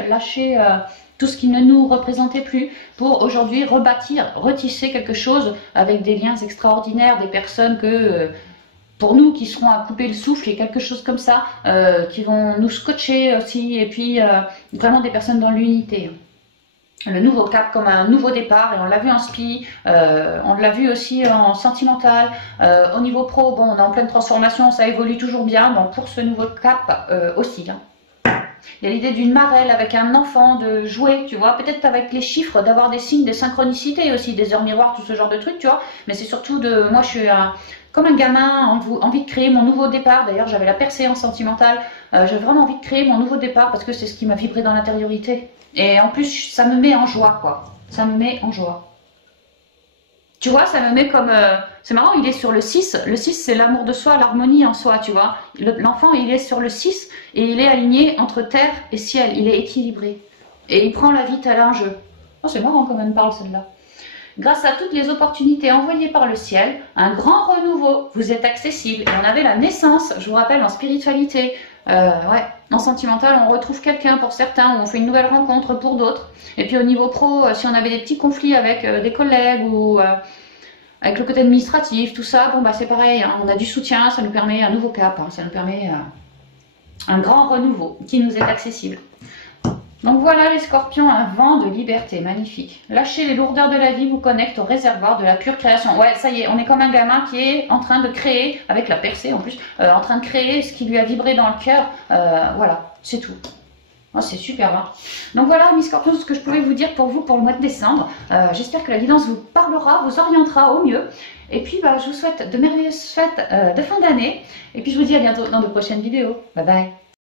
tout ce qui ne nous représentait plus pour aujourd'hui rebâtir, retisser quelque chose avec des liens extraordinaires, des personnes que, pour nous, qui seront à couper le souffle et quelque chose comme ça, qui vont nous scotcher aussi, et puis vraiment des personnes dans l'unité. Le nouveau cap comme un nouveau départ, et on l'a vu en spi, on l'a vu aussi en sentimental, au niveau pro, bon, on est en pleine transformation, ça évolue toujours bien, bon, pour ce nouveau cap aussi, hein. Il y a l'idée d'une marelle avec un enfant, de jouer, tu vois, peut-être avec les chiffres, d'avoir des signes de synchronicité aussi, des heures miroirs, tout ce genre de trucs, tu vois. Mais c'est surtout de, moi je suis comme un gamin, envie de créer mon nouveau départ. D'ailleurs j'avais la percée en sentimental, j'avais vraiment envie de créer mon nouveau départ parce que c'est ce qui m'a vibré dans l'intériorité. Et en plus ça me met en joie, quoi. Ça me met en joie. Tu vois, ça me met comme... c'est marrant, il est sur le 6. Le 6, c'est l'amour de soi, l'harmonie en soi, tu vois. L'enfant, il est sur le 6 et il est aligné entre terre et ciel. Il est équilibré. Et il prend la vie tel un jeu. Oh, c'est marrant comme elle me parle, celle-là. Grâce à toutes les opportunités envoyées par le ciel, un grand renouveau, vous êtes accessible. Et on avait la naissance, je vous rappelle, en spiritualité. Ouais, en sentimental, on retrouve quelqu'un pour certains, ou on fait une nouvelle rencontre pour d'autres. Et puis au niveau pro, si on avait des petits conflits avec des collègues ou avec le côté administratif, tout ça, bon bah c'est pareil, hein, on a du soutien, ça nous permet un nouveau cap, hein, ça nous permet un grand renouveau qui nous est accessible. Donc voilà les scorpions, un vent de liberté, magnifique. Lâchez les lourdeurs de la vie, vous connecte au réservoir de la pure création. Ouais, ça y est, on est comme un gamin qui est en train de créer, avec la percée en plus, en train de créer ce qui lui a vibré dans le cœur. Voilà, c'est tout. Oh, c'est super, hein. Donc voilà mes scorpions, ce que je pouvais vous dire pour vous pour le mois de décembre. J'espère que la guidance vous parlera, vous orientera au mieux. Et puis bah, je vous souhaite de merveilleuses fêtes de fin d'année. Et puis je vous dis à bientôt dans de prochaines vidéos. Bye bye.